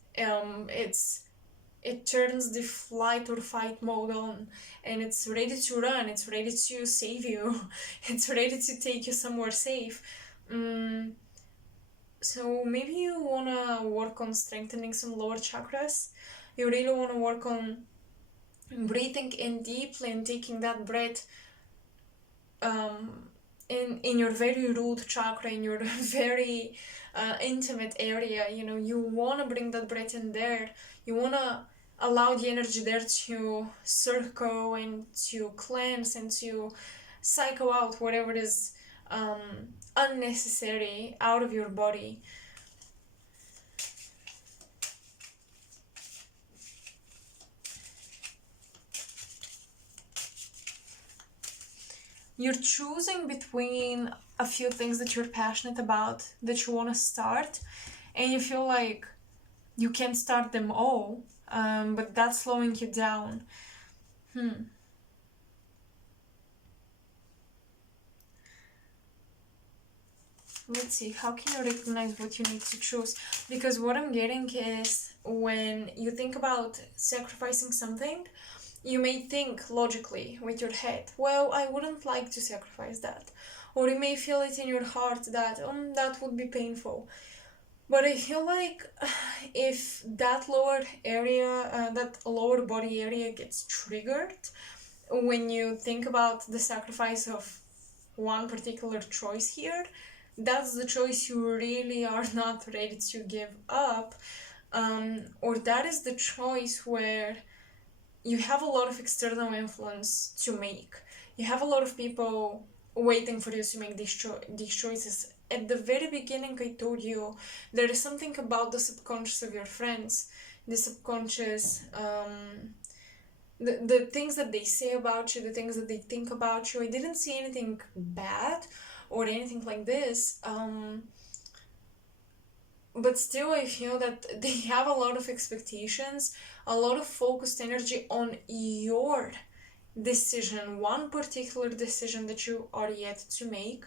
It turns the flight or fight mode on, and it's ready to run, it's ready to save you, it's ready to take you somewhere safe. So maybe you want to work on strengthening some lower chakras. You really want to work on breathing in deeply and taking that breath in your very root chakra, in your very intimate area. You want to bring that breath in there. You want to allow the energy there to circle and to cleanse and to cycle out whatever is unnecessary out of your body. You're choosing between a few things that you're passionate about, that you want to start, and you feel like you can't start them all, but that's slowing you down. Let's see, how can you recognize what you need to choose? Because what I'm getting is, when you think about sacrificing something, you may think logically with your head, well, I wouldn't like to sacrifice that. Or you may feel it in your heart that that would be painful. But I feel like if that lower body area gets triggered when you think about the sacrifice of one particular choice here, that's the choice you really are not ready to give up. Or that is the choice where you have a lot of external influence to make. You have a lot of people waiting for you to make these choices. At the very beginning, I told you there is something about the subconscious of your friends. the subconscious, the things that they say about you, the things that they think about you. I didn't see anything bad or anything like this. But still, I feel that they have a lot of expectations, a lot of focused energy on your decision, one particular decision that you are yet to make,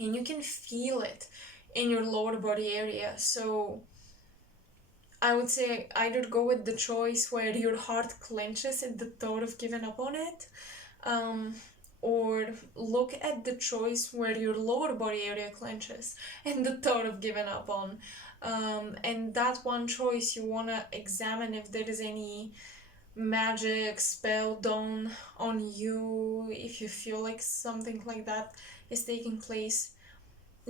and you can feel it in your lower body area. So I would say either go with the choice where your heart clenches at the thought of giving up on it, um, or look at the choice where your lower body area clenches and the thought of giving up on. And that one choice, you want to examine if there is any magic spell done on you, if you feel like something like that is taking place.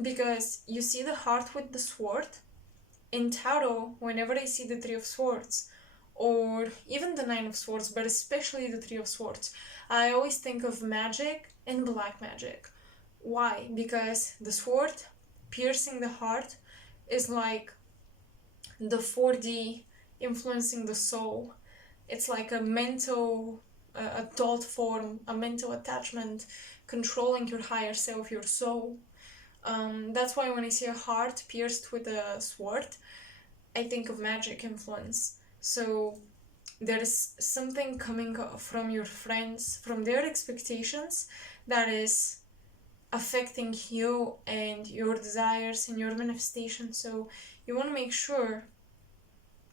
Because you see the heart with the sword. In tarot, whenever I see the Three of Swords, or even the Nine of Swords, but especially the Three of Swords, I always think of magic and black magic. Why? Because the sword piercing the heart is like the 4D influencing the soul. It's like a mental, a thought form, a mental attachment controlling your higher self, your soul. That's why when I see a heart pierced with a sword, I think of magic influence. So there is something coming from your friends, from their expectations, that is affecting you and your desires and your manifestation. So you want to make sure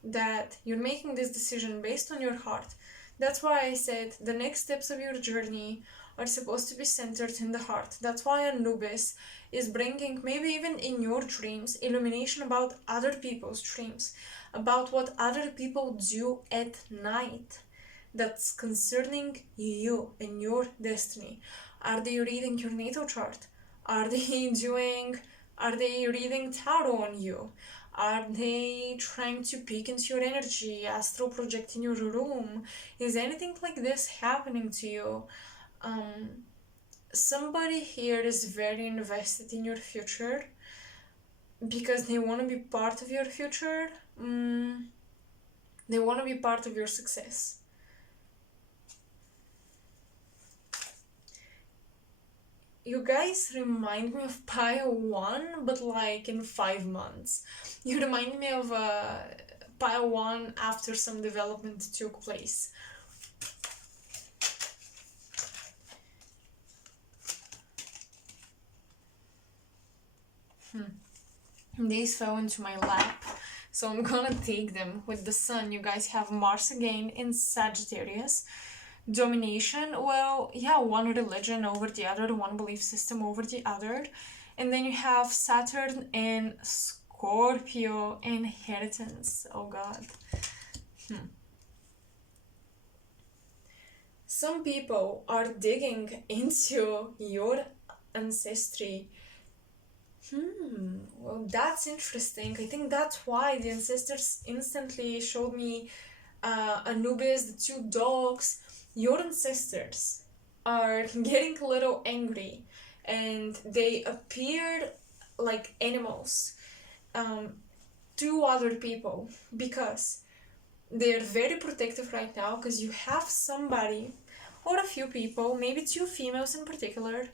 that you're making this decision based on your heart. That's why I said the next steps of your journey are supposed to be centered in the heart. That's why Anubis is bringing, maybe even in your dreams, illumination about other people's dreams, about what other people do at night that's concerning you and your destiny. Are they reading your natal chart? Are they reading tarot on you? Are they trying to peek into your energy, astral project in your room? Is anything like this happening to you? Somebody here is very invested in your future because they want to be part of your future. They want to be part of your success. You guys remind me of pile 1, but like in 5 months. You remind me of pile 1 after some development took place. These fell into my lap, so I'm gonna take them with the sun. You guys have Mars again in Sagittarius. Domination, well, yeah, one religion over the other, one belief system over the other. And then you have Saturn in Scorpio, inheritance. Oh god. Some people are digging into your ancestry. Well, that's interesting. I think that's why the ancestors instantly showed me Anubis, the 2 dogs. Your ancestors are getting a little angry and they appear like animals to other people because they're very protective right now, because you have somebody or a few people, maybe 2 females in particular,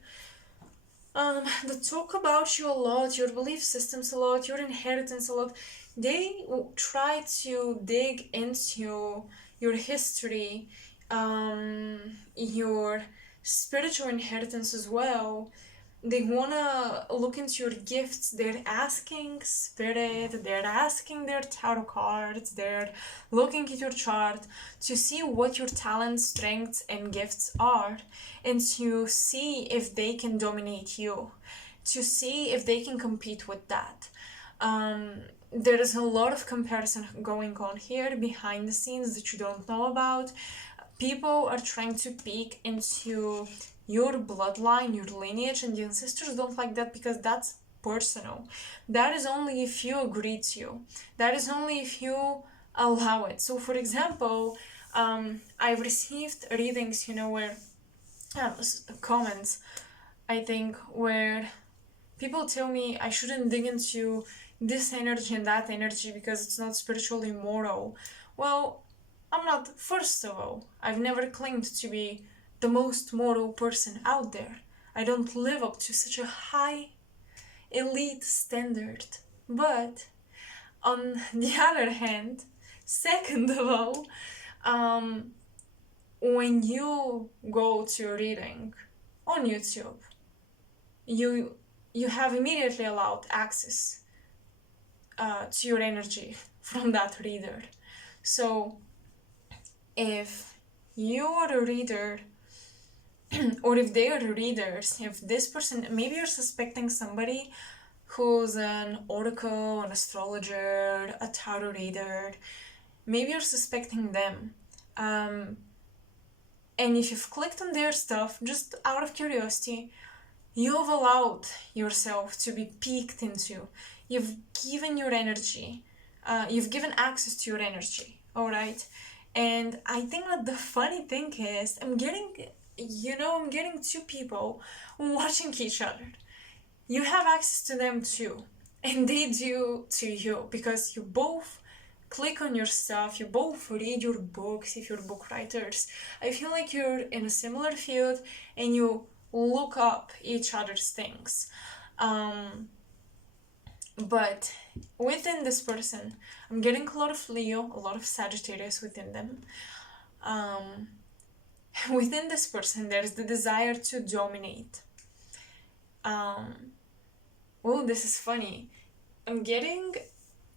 that talk about you a lot, your belief systems a lot, your inheritance a lot. They try to dig into your history, your spiritual inheritance as well. They wanna look into your gifts. They're asking spirit, they're asking their tarot cards, they're looking at your chart to see what your talents, strengths, and gifts are, and to see if they can dominate you, to see if they can compete with that. There is a lot of comparison going on here behind the scenes that you don't know about. People are trying to peek into your bloodline, your lineage, and the ancestors don't like that because that's personal. That is only if you agree to. That is only if you allow it. So, for example, I've received readings, where comments, I think, where people tell me I shouldn't dig into this energy and that energy because it's not spiritually moral. Well, I'm not, first of all, I've never claimed to be the most moral person out there. I don't live up to such a high elite standard. But on the other hand, second of all, when you go to a reading on YouTube, you you have immediately allowed access to your energy from that reader. So if you are a reader, or if they are readers, if this person, maybe you're suspecting somebody who's an oracle, an astrologer, a tarot reader, maybe you're suspecting them. And if you've clicked on their stuff just out of curiosity, you've allowed yourself to be peeked into. You've given your energy. You've given access to your energy, all right? And I think that the funny thing is, I'm getting two people watching each other. You have access to them too, and they do to you, because you both click on your stuff, you both read your books if you're book writers. I feel like you're in a similar field and you look up each other's things. But within this person, I'm getting a lot of Leo, a lot of Sagittarius within them. Within this person, there's the desire to dominate. This is funny.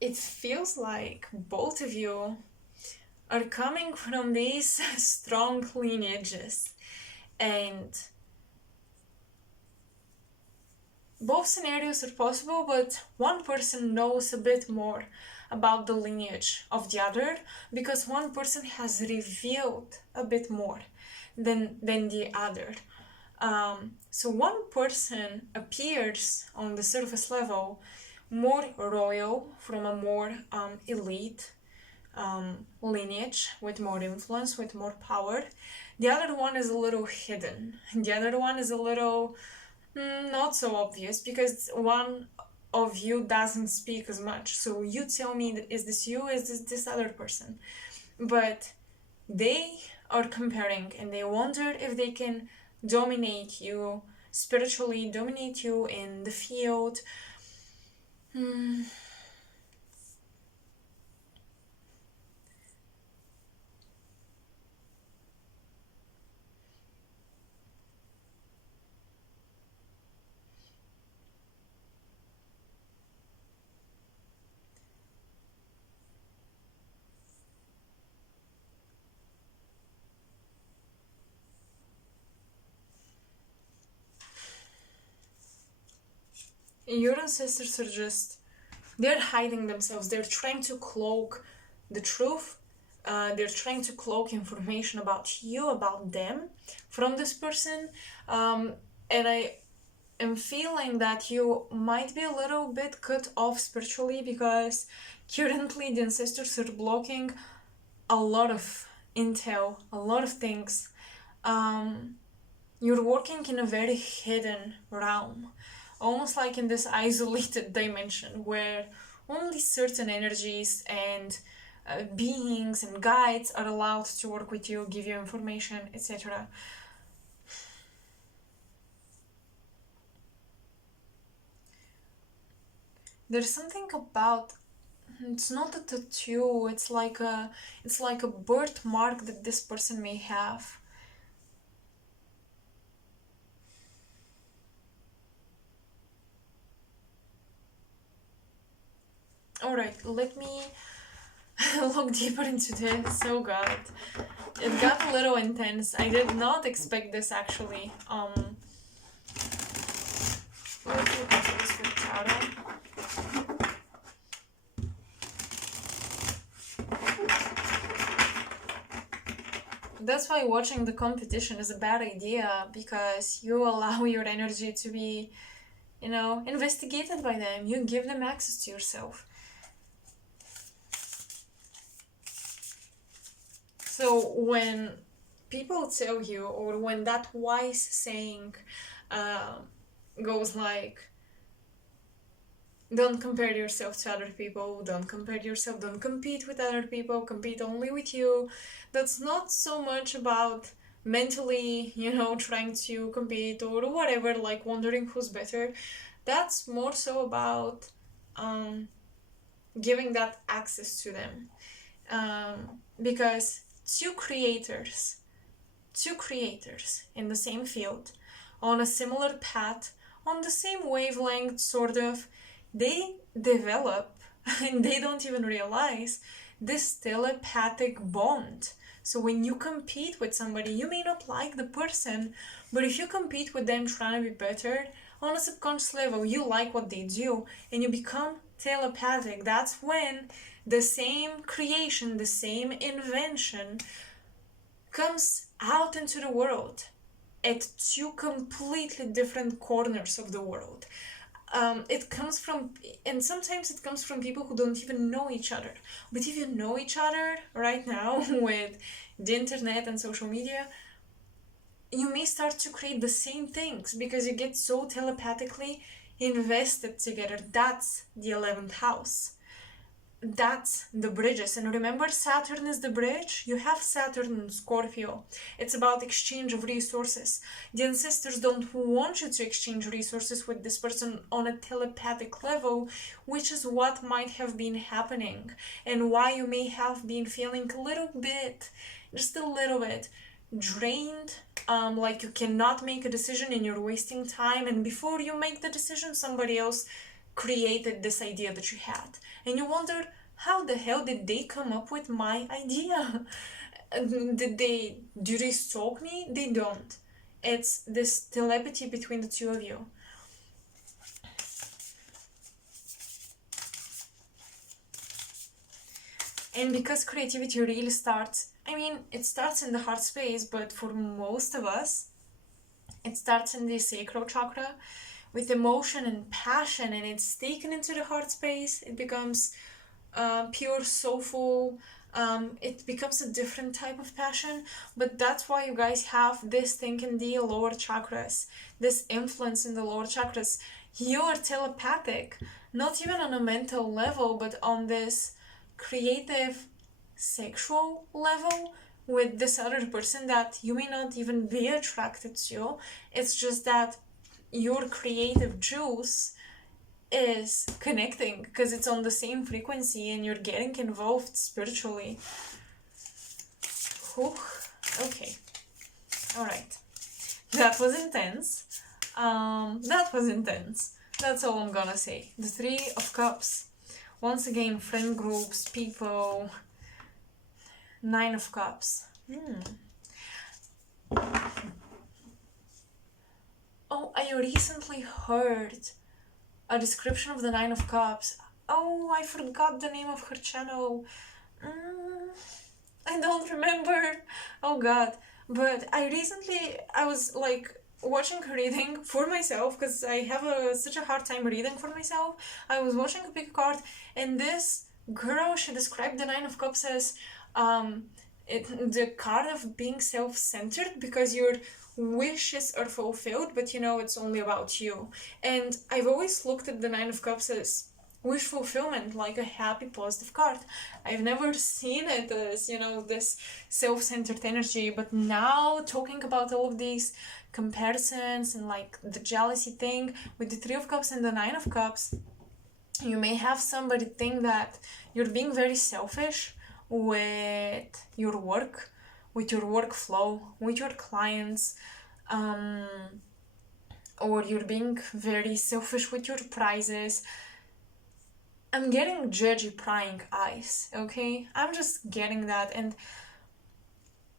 It feels like both of you are coming from these strong lineages, and both scenarios are possible, but one person knows a bit more about the lineage of the other because one person has revealed a bit more than the other. So one person appears on the surface level more royal, from a more elite lineage, with more influence, with more power. The other one is a little hidden. The other one is a little not so obvious, because one of you doesn't speak as much. So you tell me, is this you, is this other person? But they are comparing and they wonder if they can dominate you spiritually, dominate you in the field. Your ancestors are they're hiding themselves. They're trying to cloak the truth. They're trying to cloak information about you, about them, from this person. And I am feeling that you might be a little bit cut off spiritually, because currently the ancestors are blocking a lot of intel, a lot of things. You're working in a very hidden realm, almost like in this isolated dimension where only certain energies and beings and guides are allowed to work with you, give you information, etc. There's something about, it's not a tattoo, it's like a birthmark that this person may have. Alright, let me look deeper into this. Oh god. It got a little intense. I did not expect this, actually. Let's look into this with tarot. That's why watching the competition is a bad idea, because you allow your energy to be, investigated by them. You give them access to yourself. So when people tell you, or when that wise saying goes like, Don't compare yourself to other people, don't compare yourself, don't compete with other people, compete only with you. That's not so much about mentally, trying to compete or whatever, like wondering who's better. That's more so about um, giving that access to them. Because two creators in the same field, on a similar path, on the same wavelength, sort of, they develop and they don't even realize this telepathic bond. So when you compete with somebody, you may not like the person, but if you compete with them trying to be better, on a subconscious level, you like what they do and you become telepathic. That's when the same creation, the same invention comes out into the world at two completely different corners of the world. It comes from, and sometimes it comes from people who don't even know each other. But if you know each other right now with the internet and social media, you may start to create the same things because you get so telepathically invested together. That's the 11th house. That's the bridges. And remember, Saturn is the bridge. You have Saturn in Scorpio. It's about exchange of resources. The ancestors don't want you to exchange resources with this person on a telepathic level, which is what might have been happening and why you may have been feeling a little bit, just a little bit drained, like you cannot make a decision and you're wasting time, and before you make the decision somebody else created this idea that you had and you wonder, how the hell did they come up with my idea? Do they stalk me? They don't. It's this telepathy between the two of you. And because creativity really starts, it starts in the heart space, but for most of us, it starts in the sacral chakra with emotion and passion, and it's taken into the heart space. It becomes pure, soulful. It becomes a different type of passion, but that's why you guys have this thing in the lower chakras, this influence in the lower chakras. You're telepathic, not even on a mental level, but on this creative sexual level with this other person that you may not even be attracted to. It's just that your creative juice is connecting because it's on the same frequency and you're getting involved spiritually. Whew. Okay. Alright. That was intense. That's all I'm gonna say. The Three of Cups. Once again, friend groups, people. Nine of Cups. Oh, I recently heard a description of the Nine of Cups. Oh, I forgot the name of her channel. I don't remember. Oh god. But I was like watching her reading for myself because I have such a hard time reading for myself. I was watching a pick a card, and this girl, she described the Nine of Cups as the card of being self-centered because your wishes are fulfilled, but it's only about you. And I've always looked at the Nine of Cups as wish fulfillment, like a happy, positive card. I've never seen it as, this self-centered energy, but now talking about all of these comparisons and like the jealousy thing with the Three of Cups and the Nine of Cups, you may have somebody think that you're being very selfish with your work, with your workflow, with your clients, or you're being very selfish with your prizes. I'm getting judgy prying eyes, okay? I'm just getting that. And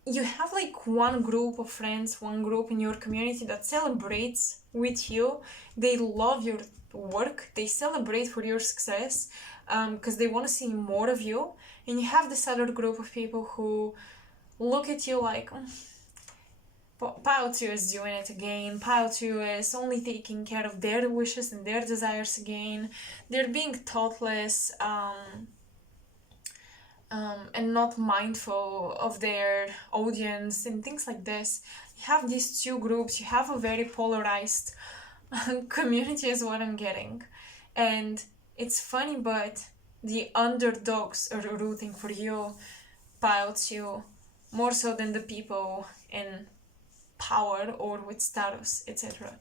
you have like one group of friends, one group in your community that celebrates with you. They love your work, they celebrate for your success because they want to see more of you. And you have this other group of people who look at you like, Pile 2 is doing it again. Pile 2 is only taking care of their wishes and their desires again. They're being thoughtless and not mindful of their audience and things like this. You have these two groups. You have a very polarized community is what I'm getting. And it's funny, but the underdogs are rooting for you, pile 2, more so than the people in power or with status, etc.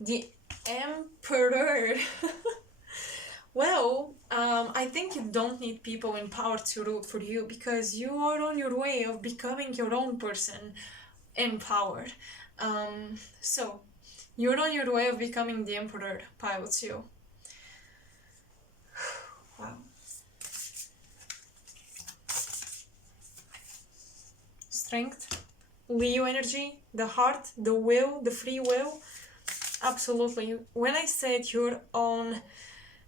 The Emperor. Well, I think you don't need people in power to root for you because you are on your way of becoming your own person in power. So, you're on your way of becoming the Emperor, pile 2. Wow. Strength, Leo energy, the heart, the will, the free will. Absolutely. When I said you're on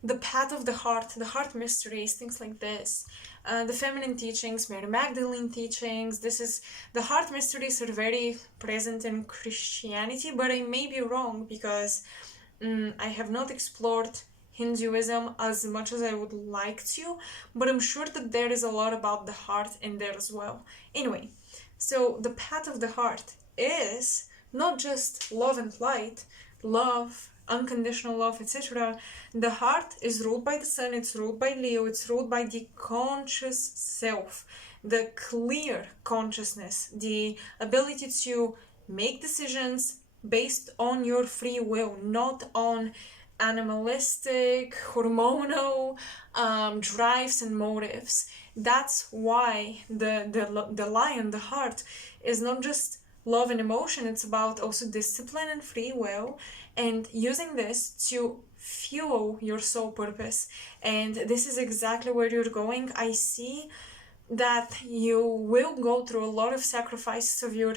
the path of the heart mysteries, things like this, the feminine teachings, Mary Magdalene teachings, this is, the heart mysteries are very present in Christianity, but I may be wrong because I have not explored Hinduism as much as I would like to, but I'm sure that there is a lot about the heart in there as well. Anyway, so the path of the heart is not just love and light, love, unconditional love, etc. The heart is ruled by the sun, it's ruled by Leo, it's ruled by the conscious self, the clear consciousness, the ability to make decisions based on your free will, not on animalistic, hormonal drives and motives. That's why the lion, the heart, is not just love and emotion, it's about also discipline and free will, and using this to fuel your soul purpose. And this is exactly where you're going. I see that you will go through a lot of sacrifices of your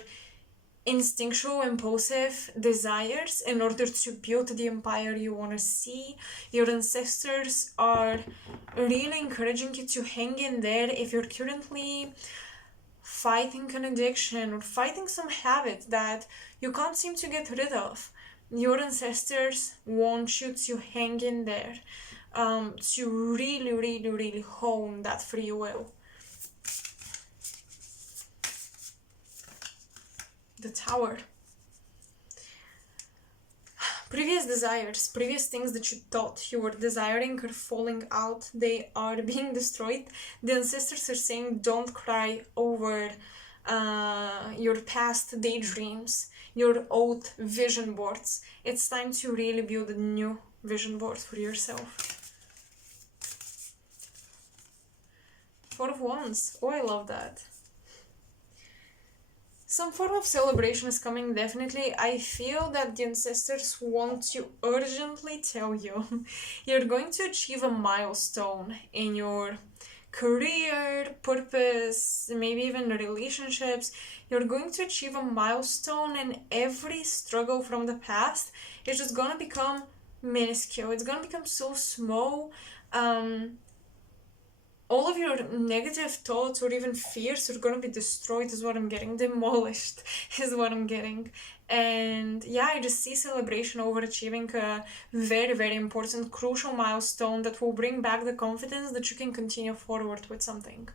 instinctual, impulsive desires in order to build the empire you want to see. Your ancestors are really encouraging you to hang in there if you're currently fighting an addiction or fighting some habit that you can't seem to get rid of. Your ancestors want you to hang in there, to really, really, really hone that free will. The Tower. Previous desires, previous things that you thought you were desiring are falling out, they are being destroyed. The ancestors are saying don't cry over your past daydreams, your old vision boards. It's time to really build a new vision board for yourself. Four of Wands. Oh, I love that. Some form of celebration is coming, definitely. I feel that the ancestors want to urgently tell you you're going to achieve a milestone in your career, purpose, maybe even relationships. You're going to achieve a milestone, and every struggle from the past is just gonna become minuscule. It's gonna become so small. All of your negative thoughts or even fears are going to be destroyed, is what I'm getting. Demolished is what I'm getting. And yeah, I just see celebration over achieving a very, very important, crucial milestone that will bring back the confidence that you can continue forward with something.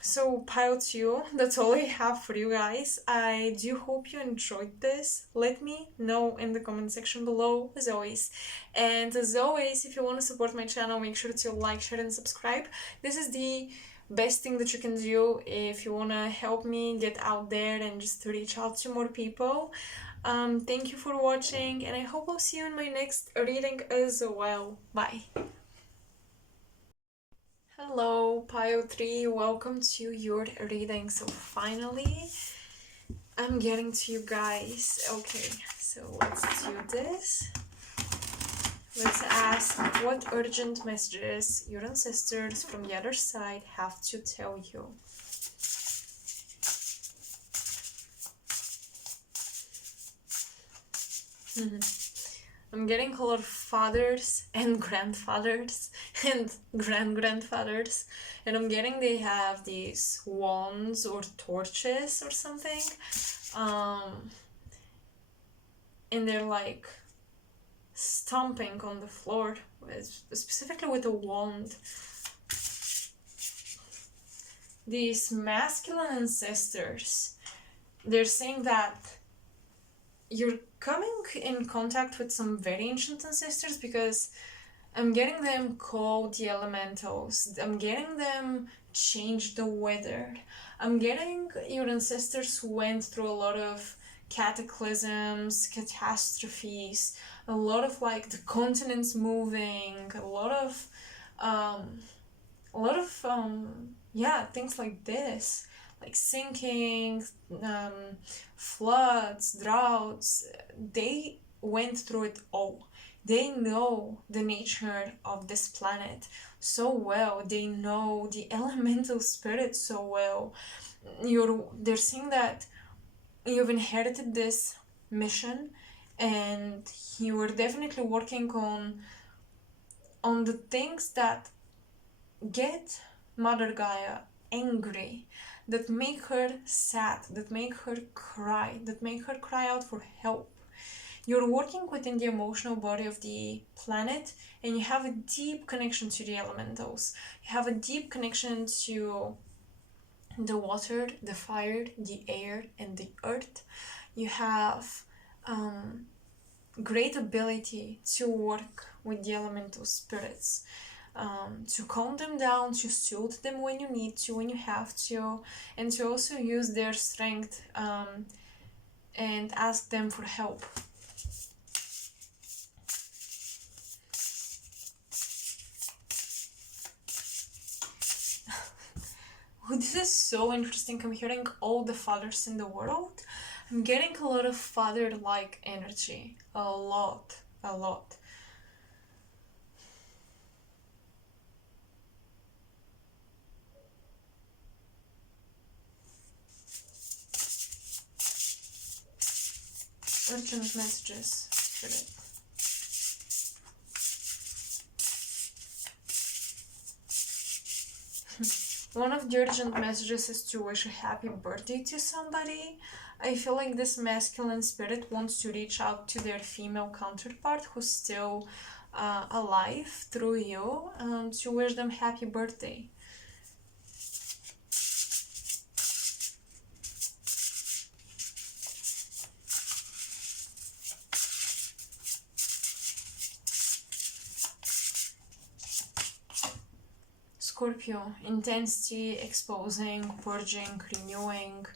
So, pile 2, that's all I have for you guys. I do hope you enjoyed this. Let me know in the comment section below, as always. And as always, if you want to support my channel, make sure to like, share, and subscribe. This is the best thing that you can do if you want to help me get out there and just reach out to more people. Thank you for watching, and I hope I'll see you in my next reading as well. Bye! Hello, pile 3, welcome to your reading. So finally, I'm getting to you guys. Okay, so let's do this. Let's ask what urgent messages your ancestors from the other side have to tell you. I'm getting a lot of fathers and grandfathers and grandfathers, and I'm getting they have these wands or torches or something, and they're like stomping on the floor, specifically with a wand. These masculine ancestors, they're saying that you're coming in contact with some very ancient ancestors, because I'm getting them call the elementals. I'm getting them change the weather. I'm getting your ancestors who went through a lot of cataclysms, catastrophes, a lot of like the continents moving, um, yeah, things like this, like sinking, um, floods, droughts. They went through it all. They know the nature of this planet so well. They know the elemental spirit so well. They're saying that you've inherited this mission, and you are definitely working on the things that get Mother Gaia angry, that make her sad, that make her cry out for help. You're working within the emotional body of the planet, and you have a deep connection to the elementals. You have a deep connection to the water, the fire, the air, and the earth. You have great ability to work with the elemental spirits, to calm them down, to soothe them when you need to, when you have to, and to also use their strength, and ask them for help. This is so interesting. I'm hearing all the fathers in the world. I'm getting a lot of father-like energy. A lot. Urgent messages. Spirit. One of the urgent messages is to wish a happy birthday to somebody. I feel like this masculine spirit wants to reach out to their female counterpart who's still alive through you, to wish them happy birthday. Scorpio, intensity, exposing, purging, renewing.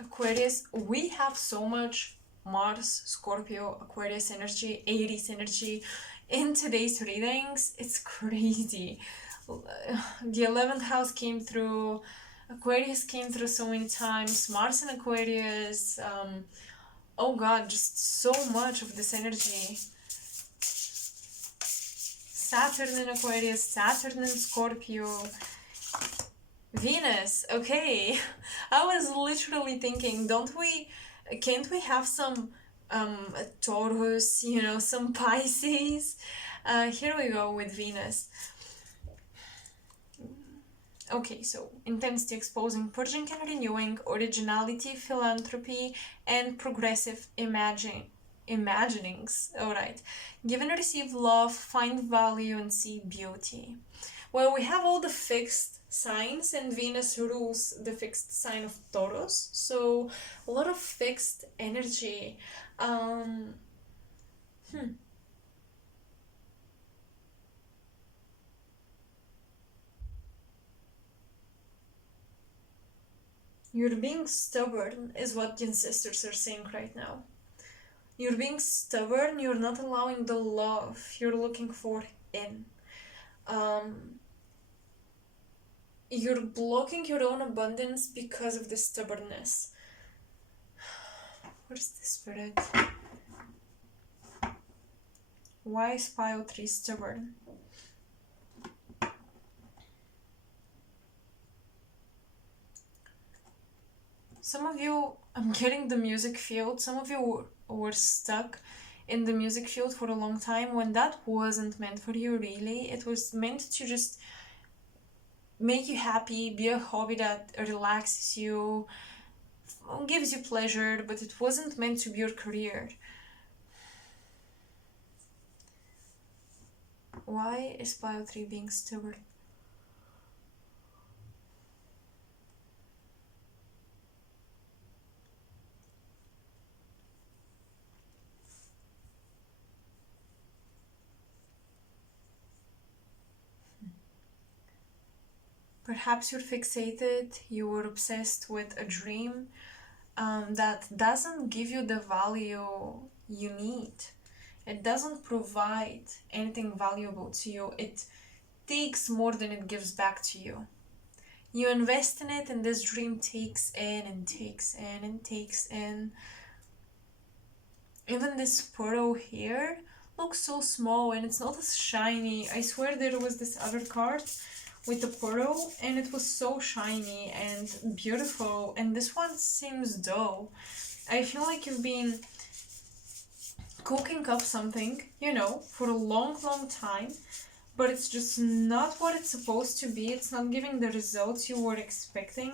Aquarius, we have so much Mars, Scorpio, Aquarius energy, Aries energy in today's readings. It's crazy. The 11th house came through, Aquarius came through so many times, Mars and Aquarius. Oh god, just so much of this energy. Saturn in Aquarius, Saturn in Scorpio, Venus. Okay, I was literally thinking, can't we have some Taurus, some Pisces? Here we go with Venus. Okay, so intensity, exposing, purging and renewing, originality, philanthropy, and progressive imaginings. Alright. Give and receive love, find value, and see beauty. Well, we have all the fixed signs, and Venus rules the fixed sign of Taurus, so a lot of fixed energy. You're being stubborn, is what the ancestors are saying right now. You're being stubborn, you're not allowing the love you're looking for in. You're blocking your own abundance because of the stubbornness. Where's the spirit? Why is pile 3 stubborn? Some of you, I'm getting the music field, some of you were stuck in the music field for a long time when that wasn't meant for you, really. It was meant to just make you happy, be a hobby that relaxes you, gives you pleasure, but it wasn't meant to be your career. Why is pile 3 being stubborn? Perhaps you're fixated, you were obsessed with a dream that doesn't give you the value you need. It doesn't provide anything valuable to you. It takes more than it gives back to you. You invest in it, and this dream takes in and takes in and takes in. Even this pearl here looks so small and it's not as shiny. I swear there was this other card with the pearl and it was so shiny and beautiful, and this one seems dull. I feel like you've been cooking up something, you know, for a long time, but it's just not what it's supposed to be. It's not giving the results you were expecting,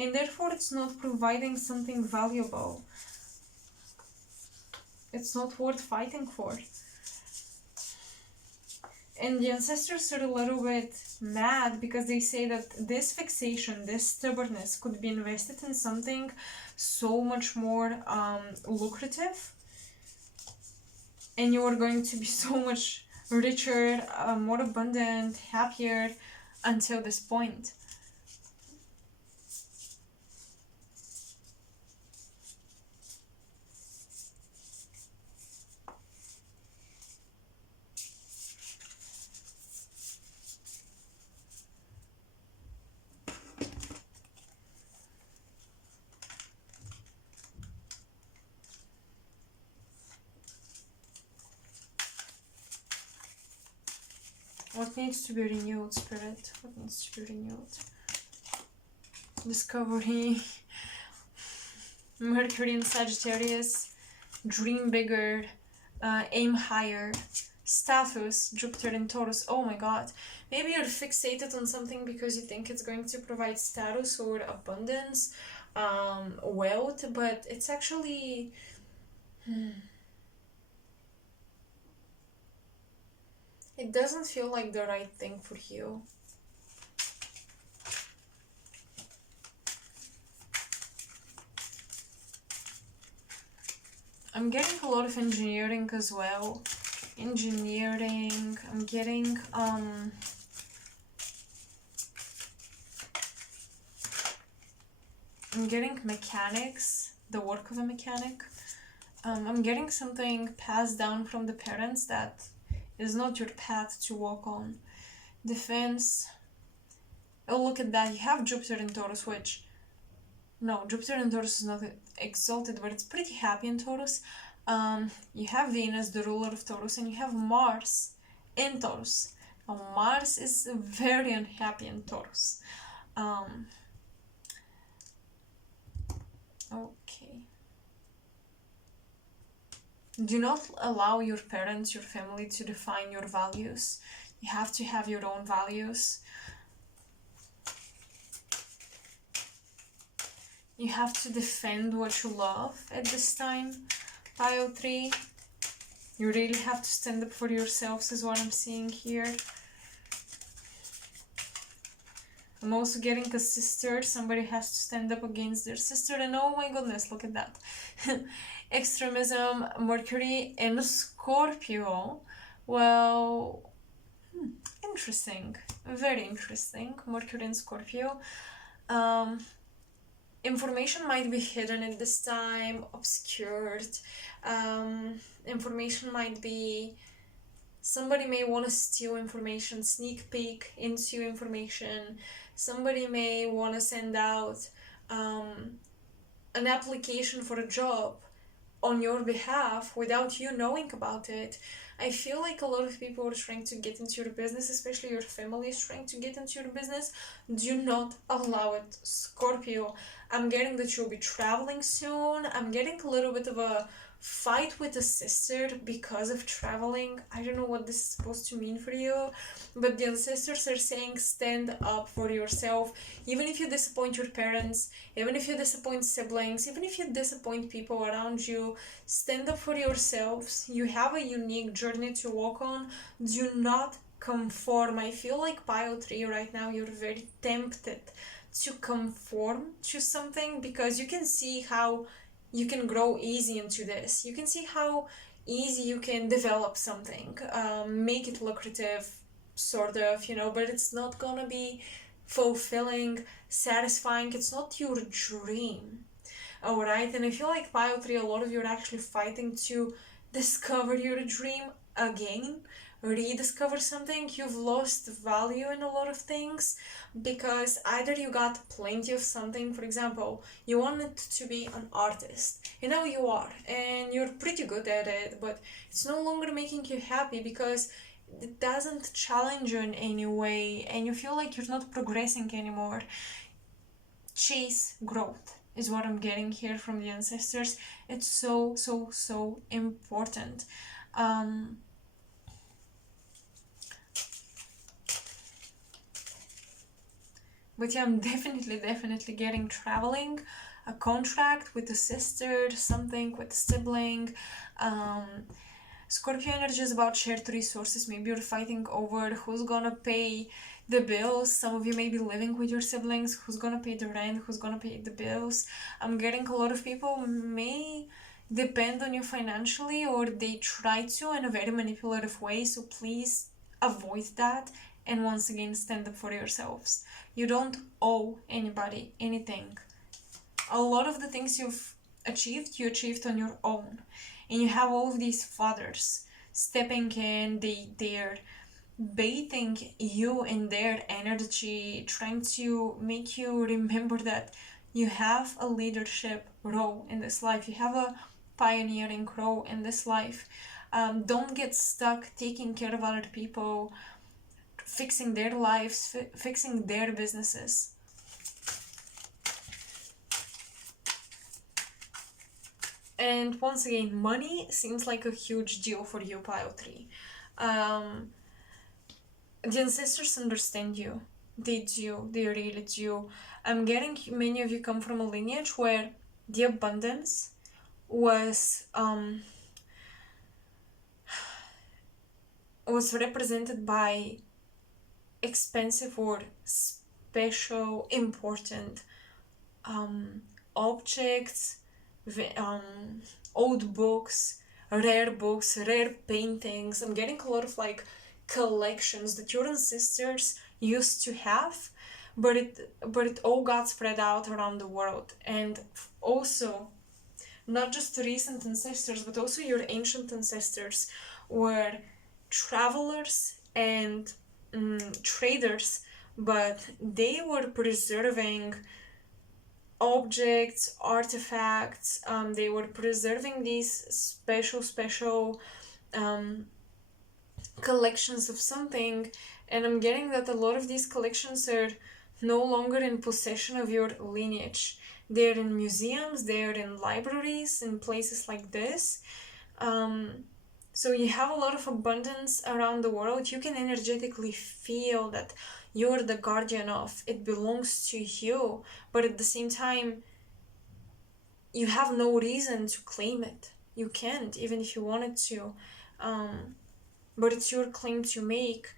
and therefore it's not providing something valuable. It's not worth fighting for. And the ancestors are a little bit mad because they say that this fixation, this stubbornness could be invested in something so much more lucrative, and you are going to be so much richer, more abundant, happier until this point. What needs to be renewed, Spirit? What needs to be renewed? Discovery. Mercury in Sagittarius. Dream bigger. Aim higher. Status. Jupiter in Taurus. Oh my god. Maybe you're fixated on something because you think it's going to provide status or abundance, wealth, but it's actually... It doesn't feel like the right thing for you. I'm getting a lot of engineering as well. Engineering. I'm getting mechanics, the work of a mechanic. I'm getting something passed down from the parents that is not your path to walk on. Defense. Oh, look at that. You have Jupiter in Taurus, which... No, Jupiter in Taurus is not exalted, but it's pretty happy in Taurus. You have Venus, the ruler of Taurus, and you have Mars in Taurus. Now, Mars is very unhappy in Taurus. Okay. Do not allow your parents, your family to define your values. You have to have your own values. You have to defend what you love at this time, Pile 3. You really have to stand up for yourselves is what I'm seeing here. I'm also getting a sister. Somebody has to stand up against their sister. And oh my goodness, look at that. Extremism, Mercury in Scorpio. Well, interesting. Very interesting. Mercury in Scorpio. Information might be hidden at this time, obscured. Information might be... Somebody may want to steal information, sneak peek into information. Somebody may want to send out an application for a job on your behalf without you knowing about it. I feel like a lot of people are trying to get into your business, especially your family is trying to get into your business. Do not allow it, Scorpio. I'm getting that you'll be traveling soon. I'm getting a little bit of a fight with a sister because of traveling. I don't know what this is supposed to mean for you, but the ancestors are saying stand up for yourself. Even if you disappoint your parents, even if you disappoint siblings, even if you disappoint people around you, stand up for yourselves. You have a unique journey to walk on. Do not conform. I feel like Pile 3 right now, you're very tempted to conform to something because you can see how you can grow easy into this. You can see how easy you can develop something, make it lucrative, sort of, you know, but it's not gonna be fulfilling, satisfying. It's not your dream. Alright, and I feel like pile 3, a lot of you are actually fighting to discover your dream again, rediscover something. You've lost value in a lot of things because either you got plenty of something, for example, you wanted to be an artist, and now you are, and you're pretty good at it, but it's no longer making you happy because it doesn't challenge you in any way, and you feel like you're not progressing anymore. Chase growth is what I'm getting here from the ancestors. It's so, so, so important. But yeah, I'm definitely getting traveling, a contract with a sister, something with a sibling. Scorpio energy is about shared resources. Maybe you're fighting over who's gonna pay the bills. Some of you may be living with your siblings. Who's gonna pay the rent? Who's gonna pay the bills? I'm getting a lot of people may depend on you financially, or they try to in a very manipulative way. So please avoid that. And once again, stand up for yourselves. You don't owe anybody anything. A lot of the things you've achieved, you achieved on your own. And you have all of these fathers stepping in, they're bathing you in their energy, trying to make you remember that you have a leadership role in this life. You have a pioneering role in this life. Don't get stuck taking care of other people, fixing their lives, fixing their businesses. And once again, money seems like a huge deal for you, pile 3. The ancestors understand you. They do. They really do. I'm getting many of you come from a lineage where the abundance was represented by expensive or special, important objects, old books, rare paintings. I'm getting a lot of like collections that your ancestors used to have, but it all got spread out around the world. And also, not just the recent ancestors, but also your ancient ancestors were travelers and traders, but they were preserving objects, artifacts. They were preserving these special collections of something, and I'm getting that a lot of these collections are no longer in possession of your lineage. They're in museums, they're in libraries, in places like this. So you have a lot of abundance around the world. You can energetically feel that you're the guardian of it, belongs to you, but at the same time, you have no reason to claim it. You can't, even if you wanted to. But it's your claim to make.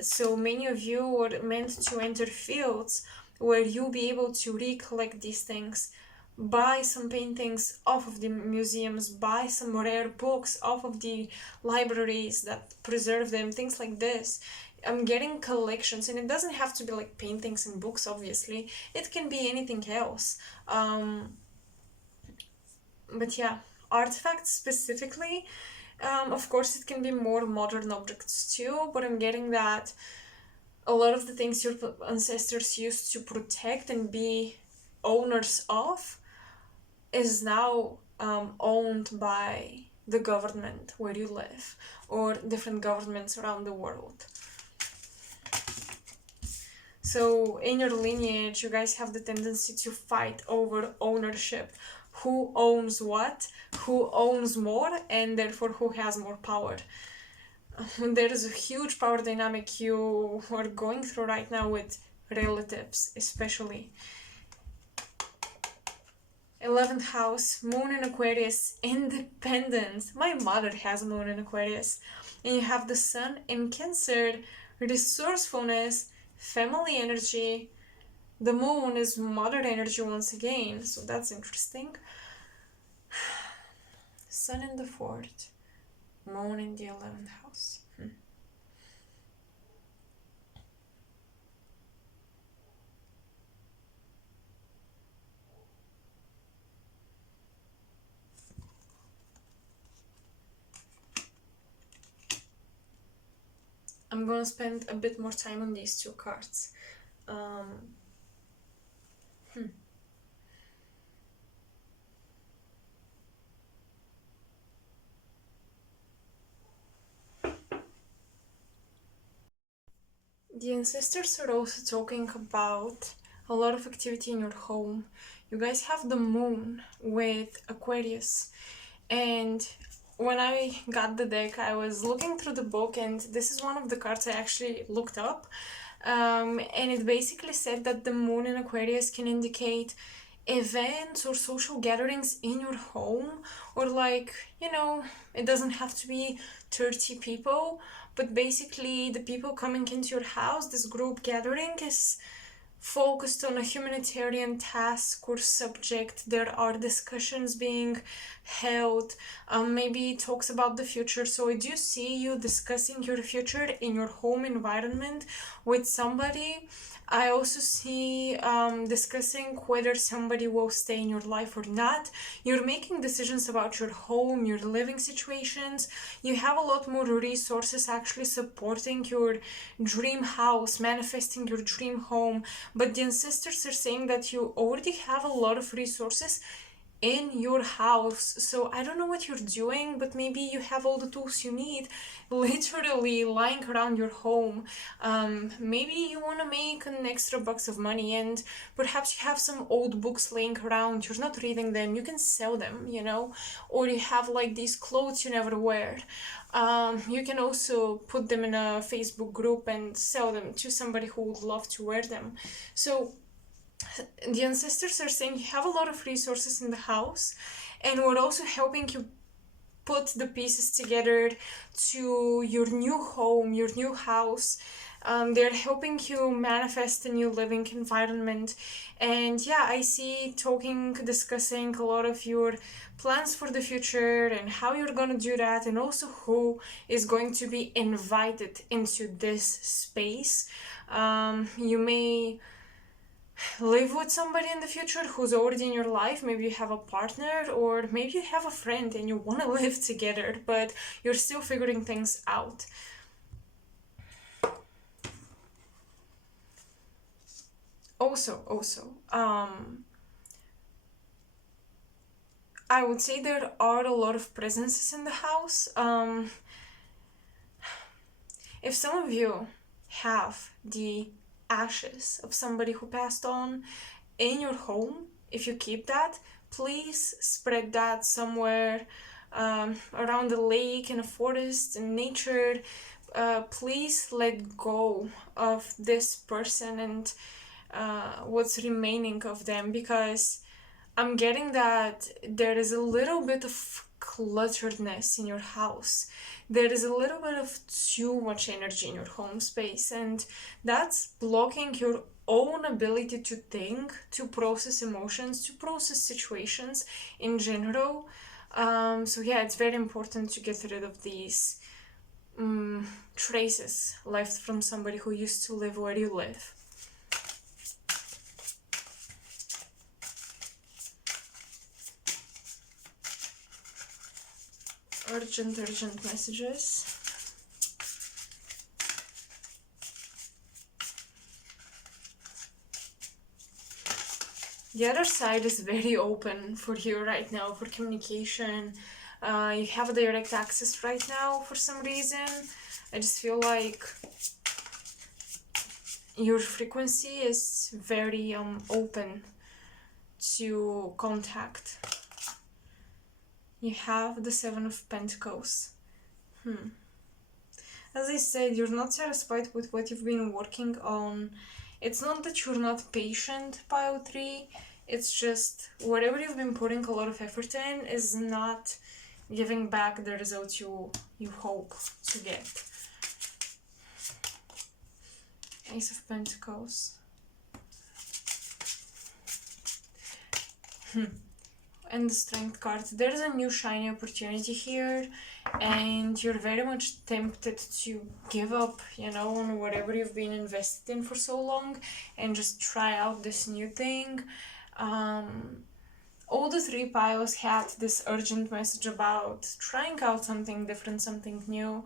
So many of you were meant to enter fields where you'll be able to recollect these things, buy some paintings off of the museums, buy some rare books off of the libraries that preserve them, things like this. I'm getting collections, and it doesn't have to be like paintings and books, obviously. It can be anything else. But yeah, artifacts specifically. Of course, it can be more modern objects too, but I'm getting that a lot of the things your ancestors used to protect and be owners of is now owned by the government where you live, or different governments around the world. So in your lineage, you guys have the tendency to fight over ownership. Who owns what, who owns more, and therefore who has more power. There is a huge power dynamic you are going through right now with relatives, especially. 11th house, moon in Aquarius, independence. My mother has moon in Aquarius. And you have the sun in Cancer, resourcefulness, family energy. The moon is mother energy once again, so that's interesting. Sun in the 4th, moon in the 11th house. I'm gonna spend a bit more time on these two cards. The ancestors are also talking about a lot of activity in your home. You guys have the moon with Aquarius, and when I got the deck, I was looking through the book, and this is one of the cards I actually looked up. And it basically said that the moon in Aquarius can indicate events or social gatherings in your home, or like, it doesn't have to be 30 people, but basically the people coming into your house, this group gathering is focused on a humanitarian task or subject. There are discussions being held, maybe talks about the future. So I do see you discussing your future in your home environment with somebody. I also see discussing whether somebody will stay in your life or not. You're making decisions about your home, your living situations. You have a lot more resources actually supporting your dream house, manifesting your dream home. But the ancestors are saying that you already have a lot of resources in your house. So I don't know what you're doing, but maybe you have all the tools you need literally lying around your home. Maybe you want to make an extra bucks of money, and perhaps you have some old books laying around, you're not reading them, you can sell them, or you have like these clothes you never wear. You can also put them in a Facebook group and sell them to somebody who would love to wear them. So the ancestors are saying you have a lot of resources in the house, and we're also helping you put the pieces together to your new home, your new house. They're helping you manifest a new living environment. And yeah, I see discussing a lot of your plans for the future and how you're gonna do that, and also who is going to be invited into this space. You may live with somebody in the future who's already in your life. Maybe you have a partner, or maybe you have a friend and you want to live together, but you're still figuring things out. Also, I would say there are a lot of presences in the house. If some of you have the ashes of somebody who passed on in your home, if you keep that, please spread that somewhere around the lake, in a forest, in nature. Please let go of this person and what's remaining of them, because I'm getting that there is a little bit of clutteredness in your house. There is a little bit of too much energy in your home space, and that's blocking your own ability to think, to process emotions, to process situations in general. So yeah, it's very important to get rid of these traces left from somebody who used to live where you live. Urgent messages. The other side is very open for you right now for communication. You have direct access right now for some reason. I just feel like your frequency is very open to contact. You have the Seven of Pentacles. As I said, you're not satisfied with what you've been working on. It's not that you're not patient, Pile 3. It's just whatever you've been putting a lot of effort in is not giving back the results you hope to get. Ace of Pentacles. And the Strength card. There's a new shiny opportunity here, and you're very much tempted to give up, on whatever you've been invested in for so long and just try out this new thing. All the three piles had this urgent message about trying out something different, something new.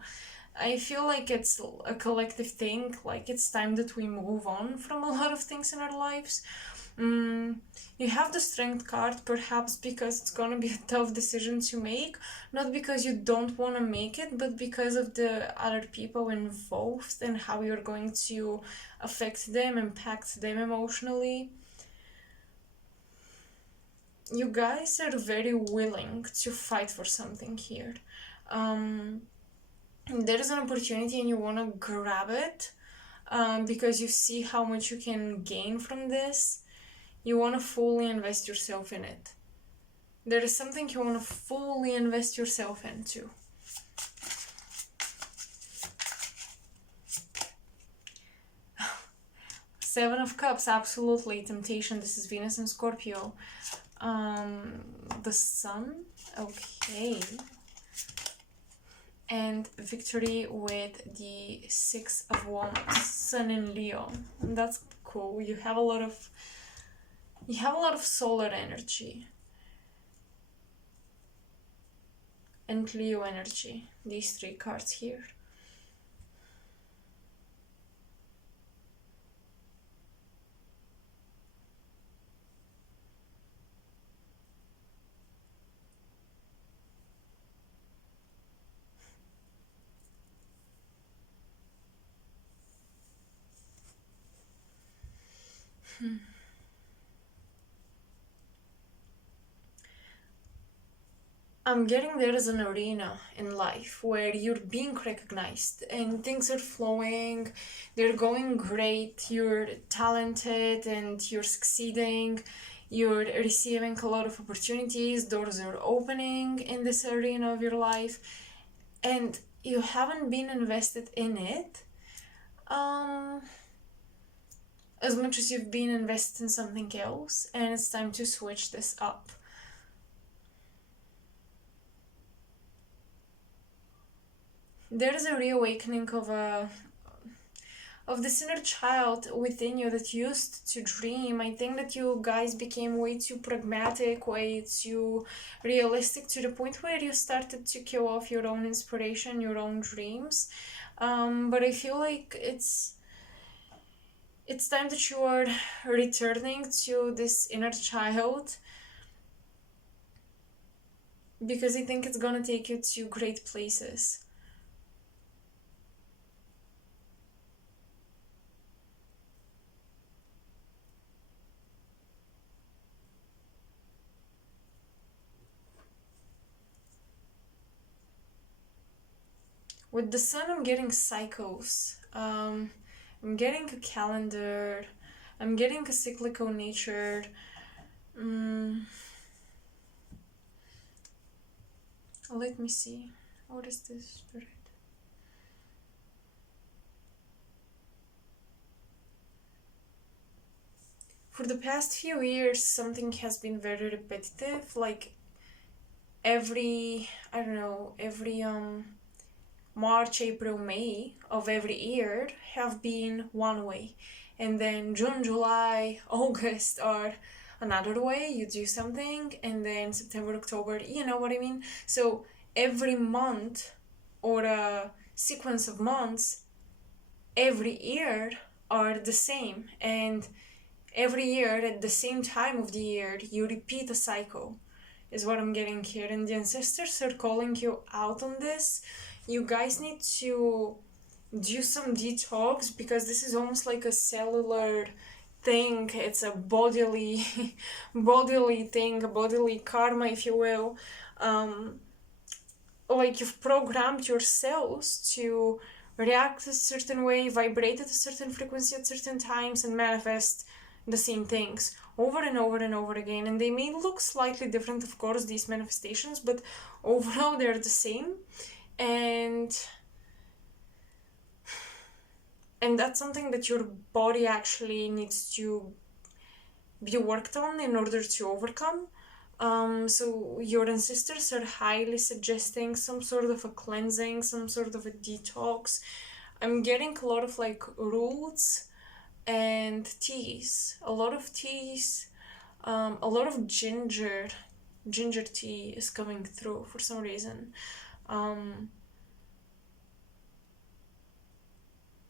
I feel like it's a collective thing, like it's time that we move on from a lot of things in our lives. Mm, you have the strength card perhaps because it's gonna be a tough decision to make, not because you don't want to make it, but because of the other people involved and how you're going to affect them, impact them emotionally. You guys are very willing to fight for something here. Um, there is an opportunity and you want to grab it, because you see how much you can gain from this. You want to fully invest yourself in it. There is something you want to fully invest yourself into. Seven of Cups, absolutely. Temptation, this is Venus and Scorpio. The Sun, okay. And victory with the Six of Wands, Sun in Leo. That's cool. You have a lot of solar energy and Leo energy. These three cards here. I'm getting there as an arena in life where you're being recognized and things are flowing, they're going great, you're talented and you're succeeding, you're receiving a lot of opportunities, doors are opening in this arena of your life, and you haven't been invested in it as much as you've been invested in something else, and it's time to switch this up. There is a reawakening of this inner child within you that used to dream. I think that you guys became way too pragmatic, way too realistic, to the point where you started to kill off your own inspiration, your own dreams. But I feel like it's time that you are returning to this inner child, because I think it's gonna take you to great places. With the Sun, I'm getting cycles. I'm getting a calendar. I'm getting a cyclical nature. Let me see. What is this, Spirit? For the past few years, something has been very repetitive. Like every March, April, May of every year have been one way, and then June, July, August are another way. You do something, and then September, October, you know what I mean? So every month or a sequence of months every year are the same, and every year at the same time of the year you repeat a cycle, is what I'm getting here. And the ancestors are calling you out on this. You guys need to do some detox, because this is almost like a cellular thing. It's a bodily thing, a bodily karma, if you will. Like you've programmed your cells to react a certain way, vibrate at a certain frequency at certain times, and manifest the same things over and over and over again. And they may look slightly different, of course, these manifestations, but overall they're the same. And that's something that your body actually needs to be worked on in order to overcome. So your ancestors are highly suggesting some sort of a cleansing, some sort of a detox. I'm getting a lot of like roots and teas, a lot of teas, a lot of ginger tea is coming through for some reason.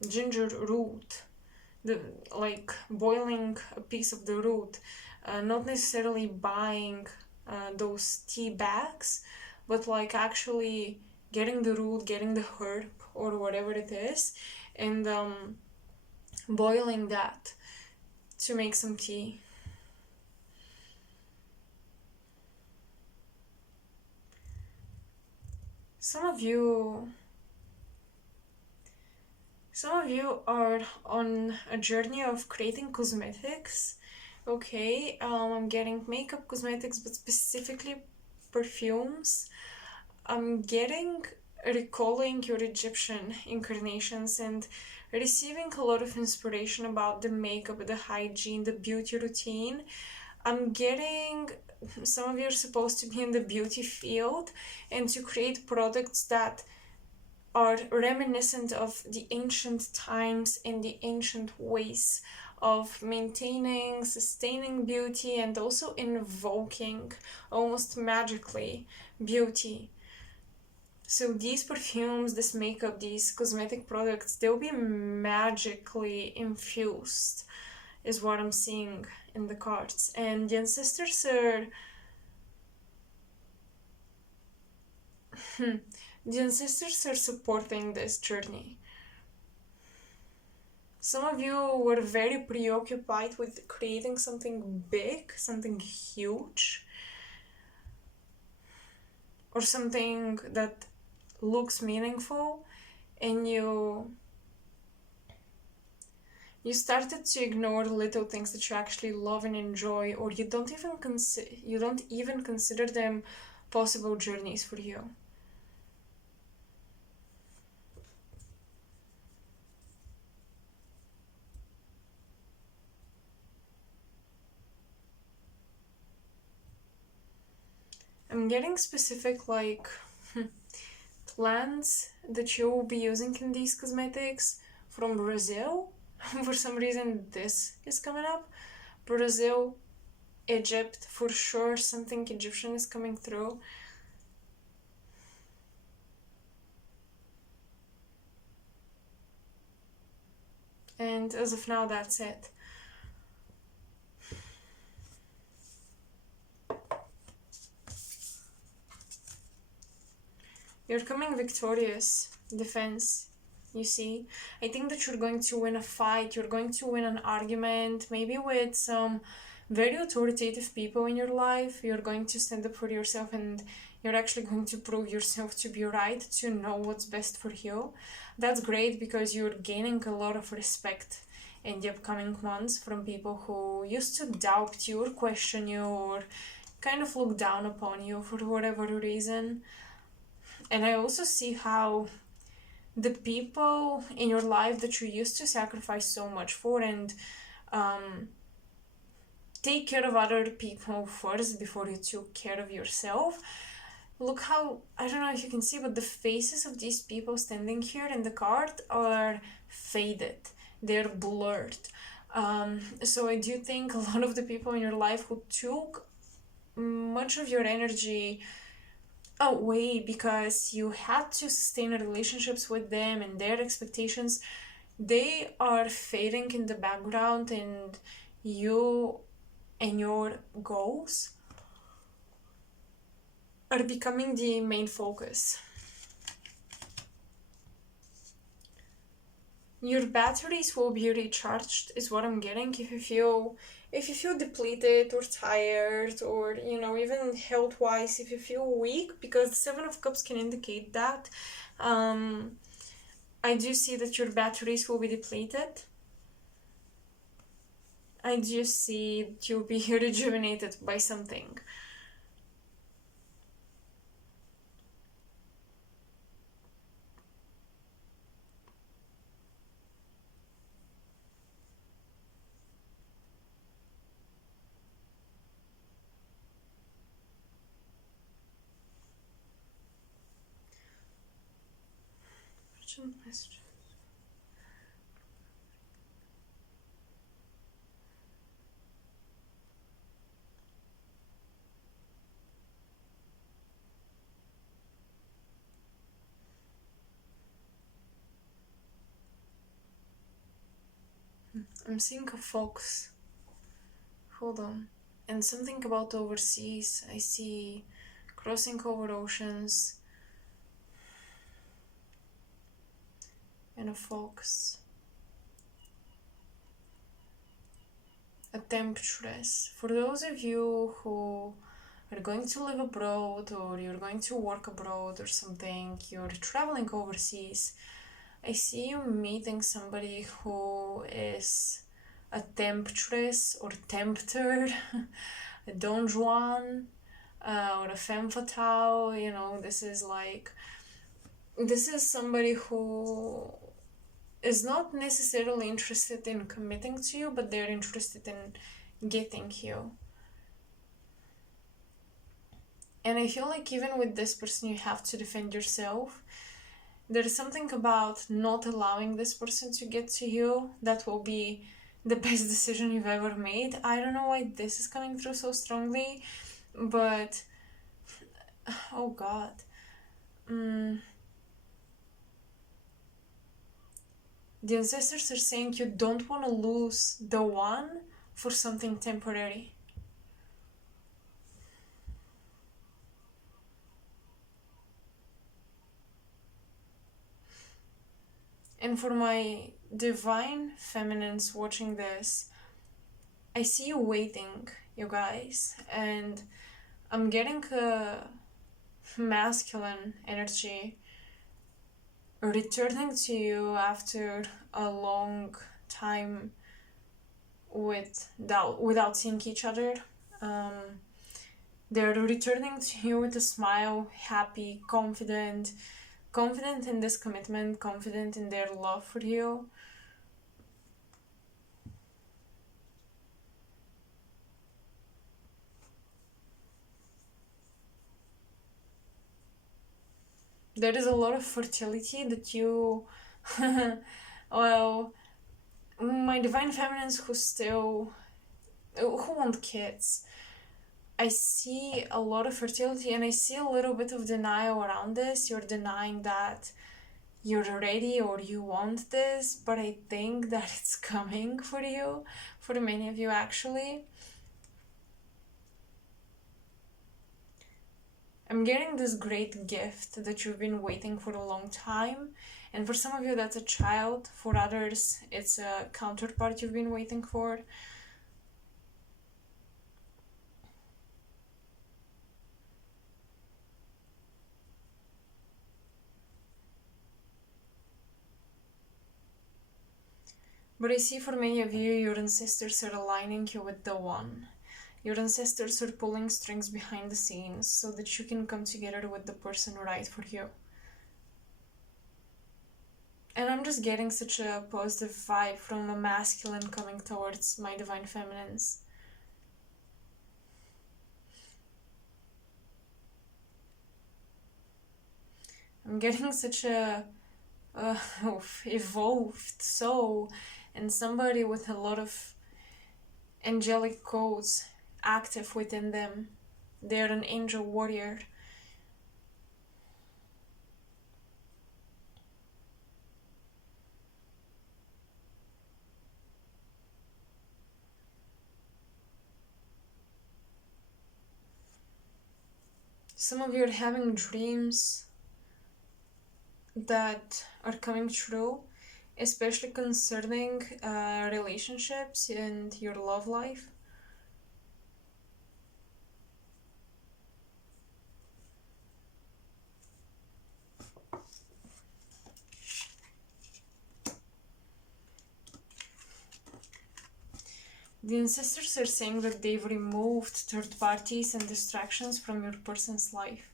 ginger root, the like boiling a piece of the root, not necessarily buying those tea bags, but like actually getting the root, getting the herb or whatever it is, and boiling that to make some tea. Some of you are on a journey of creating cosmetics. Okay, I'm getting makeup, cosmetics, but specifically perfumes. I'm getting recalling your Egyptian incarnations and receiving a lot of inspiration about the makeup, the hygiene, the beauty routine. I'm getting some of you are supposed to be in the beauty field and to create products that are reminiscent of the ancient times and the ancient ways of maintaining, sustaining beauty, and also invoking almost magically beauty. So these perfumes, this makeup, these cosmetic products, they'll be magically infused, is what I'm seeing in the cards. And the ancestors are the ancestors are supporting this journey. Some of you were very preoccupied with creating something big, something huge, or something that looks meaningful, and you started to ignore little things that you actually love and enjoy, or you don't even consider them possible journeys for you. I'm getting specific, like plants that you will be using in these cosmetics from Brazil. For some reason, this is coming up. Brazil, Egypt, for sure, something Egyptian is coming through. And as of now, that's it. You're coming victorious. Defense. You see? I think that you're going to win a fight. You're going to win an argument. Maybe with some very authoritative people in your life. You're going to stand up for yourself and you're actually going to prove yourself to be right, to know what's best for you. That's great because you're gaining a lot of respect in the upcoming months from people who used to doubt you or question you or kind of look down upon you for whatever reason. And I also see how the people in your life that you used to sacrifice so much for and take care of other people first before you took care of yourself. Look how, I don't know if you can see, but the faces of these people standing here in the card are faded. They're blurred. So I do think a lot of the people in your life who took much of your energy away because you had to sustain relationships with them and their expectations, they are fading in the background, and you and your goals are becoming the main focus. Your batteries will be recharged, is what I'm getting. If you feel depleted or tired, or even health wise, if you feel weak, because the Seven of Cups can indicate that, I do see that your batteries will be depleted. I do see that you'll be rejuvenated by something. Messages. I'm seeing a fox. Hold on. And something about overseas. I see crossing over oceans and a fox. A temptress. For those of you who are going to live abroad or you're going to work abroad or something, you're traveling overseas, I see you meeting somebody who is a temptress or tempter, a Don Juan, or a femme fatale. You know, this is somebody who is not necessarily interested in committing to you, but they're interested in getting you. And I feel like even with this person, you have to defend yourself. There's something about not allowing this person to get to you that will be the best decision you've ever made. I don't know why this is coming through so strongly, but oh god. The ancestors are saying you don't want to lose the one for something temporary. And for my divine feminines watching this, I see you waiting, you guys, and I'm getting a masculine energy returning to you after a long time without seeing each other. They're returning to you with a smile, happy, confident in this commitment, confident in their love for you. There is a lot of fertility that you well, my divine feminines who want kids, I see a lot of fertility, and I see a little bit of denial around this. You're denying that you're ready or you want this, but I think that it's coming for you, for many of you actually. I'm getting this great gift that you've been waiting for a long time, and for some of you that's a child, for others it's a counterpart you've been waiting for. But I see for many of you, your ancestors are aligning you with the one. Your ancestors are pulling strings behind the scenes so that you can come together with the person right for you. And I'm just getting such a positive vibe from a masculine coming towards my divine feminines. I'm getting such a evolved soul and somebody with a lot of angelic codes active within them. They're an angel warrior. Some of you are having dreams that are coming true, especially concerning relationships and your love life. The ancestors are saying that they've removed third parties and distractions from your person's life.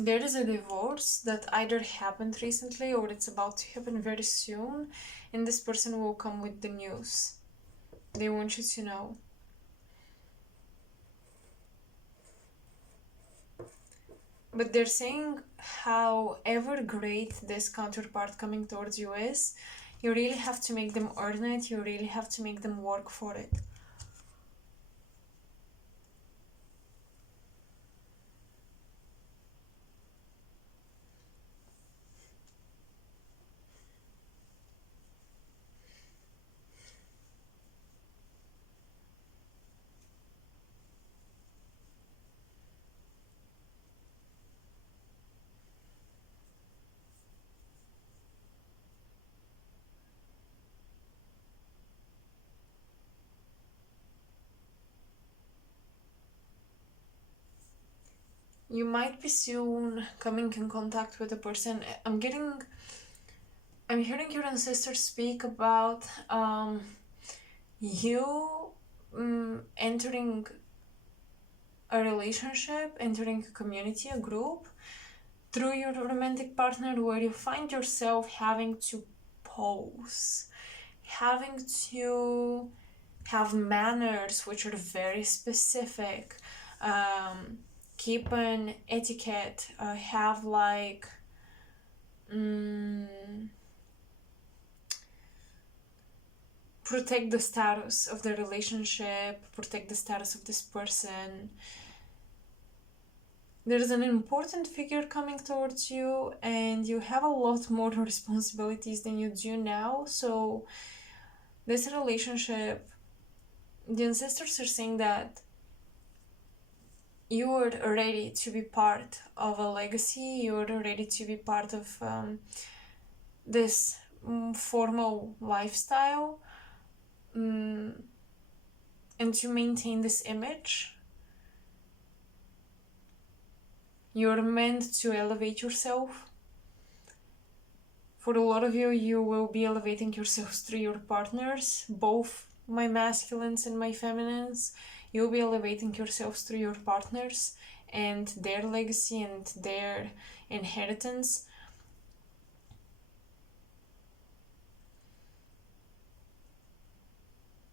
There is a divorce that either happened recently or it's about to happen very soon, and this person will come with the news. They want you to know. But they're saying however great this counterpart coming towards you is, you really have to make them earn it, you really have to make them work for it. You might be soon coming in contact with a person. I'm hearing your ancestors speak about you entering a relationship, entering a community, a group, through your romantic partner, where you find yourself having to pose, having to have manners which are very specific, keep an etiquette, have like protect the status of the relationship, protect the status of this person. There's an important figure coming towards you, and you have a lot more responsibilities than you do now. So this relationship, the ancestors are saying that you are ready to be part of a legacy, you are ready to be part of this formal lifestyle, and to maintain this image. You're meant to elevate yourself. For a lot of you, you will be elevating yourselves through your partners, both my masculines and my feminines. You'll be elevating yourselves through your partners and their legacy and their inheritance.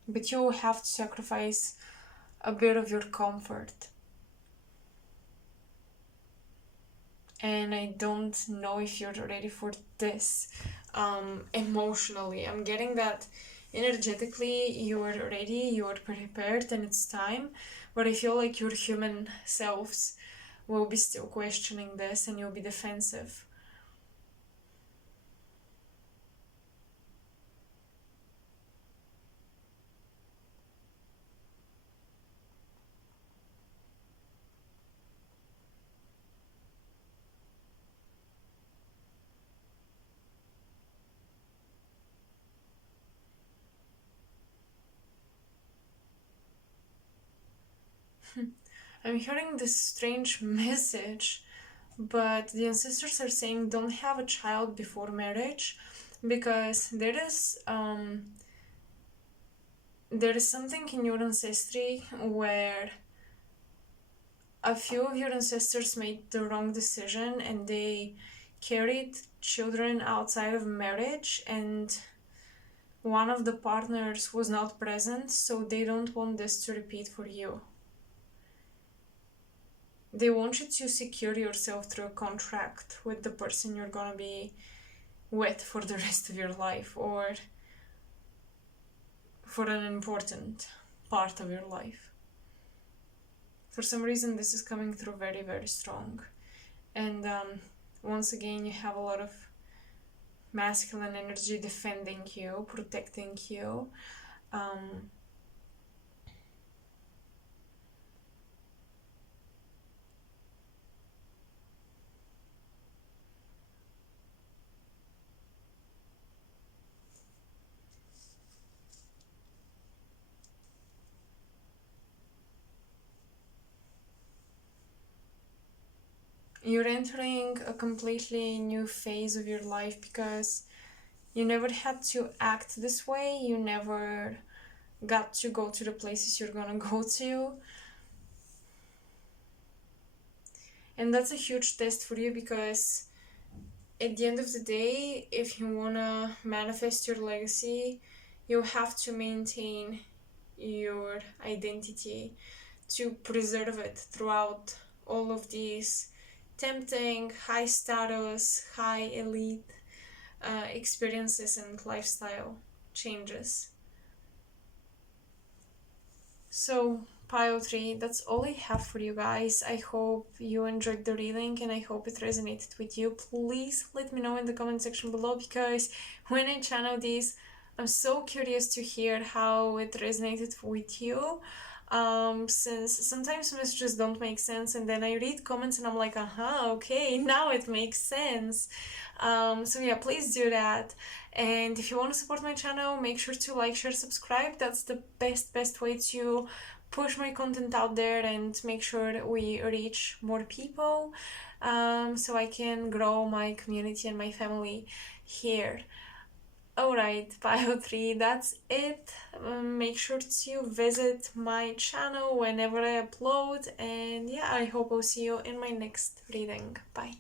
But you will have to sacrifice a bit of your comfort. And I don't know if you're ready for this emotionally. I'm getting that energetically you're ready, you're prepared, and it's time. But I feel like your human selves will be still questioning this, and you'll be defensive. I'm hearing this strange message, but the ancestors are saying don't have a child before marriage, because there is something in your ancestry where a few of your ancestors made the wrong decision and they carried children outside of marriage, and one of the partners was not present, so they don't want this to repeat for you. They want you to secure yourself through a contract with the person you're gonna be with for the rest of your life, or for an important part of your life. For some reason, this is coming through very, very strong. And once again, you have a lot of masculine energy defending you, protecting you. You're entering a completely new phase of your life, because you never had to act this way. You never got to go to the places you're gonna go to. And that's a huge test for you, because at the end of the day, if you wanna manifest your legacy, you have to maintain your identity, to preserve it throughout all of these tempting, high status, high elite experiences and lifestyle changes. So, pile 3, that's all I have for you guys. I hope you enjoyed the reading and I hope it resonated with you. Please let me know in the comment section below, because when I channel these, I'm so curious to hear how it resonated with you. Since sometimes messages don't make sense, and then I read comments and I'm like, okay, now it makes sense. So yeah, please do that. And if you want to support my channel, make sure to like, share, subscribe. That's the best way to push my content out there and make sure that we reach more people, so I can grow my community and my family here. Alright, Bio 3, that's it. Make sure to visit my channel whenever I upload, and yeah, I hope I'll see you in my next reading. Bye.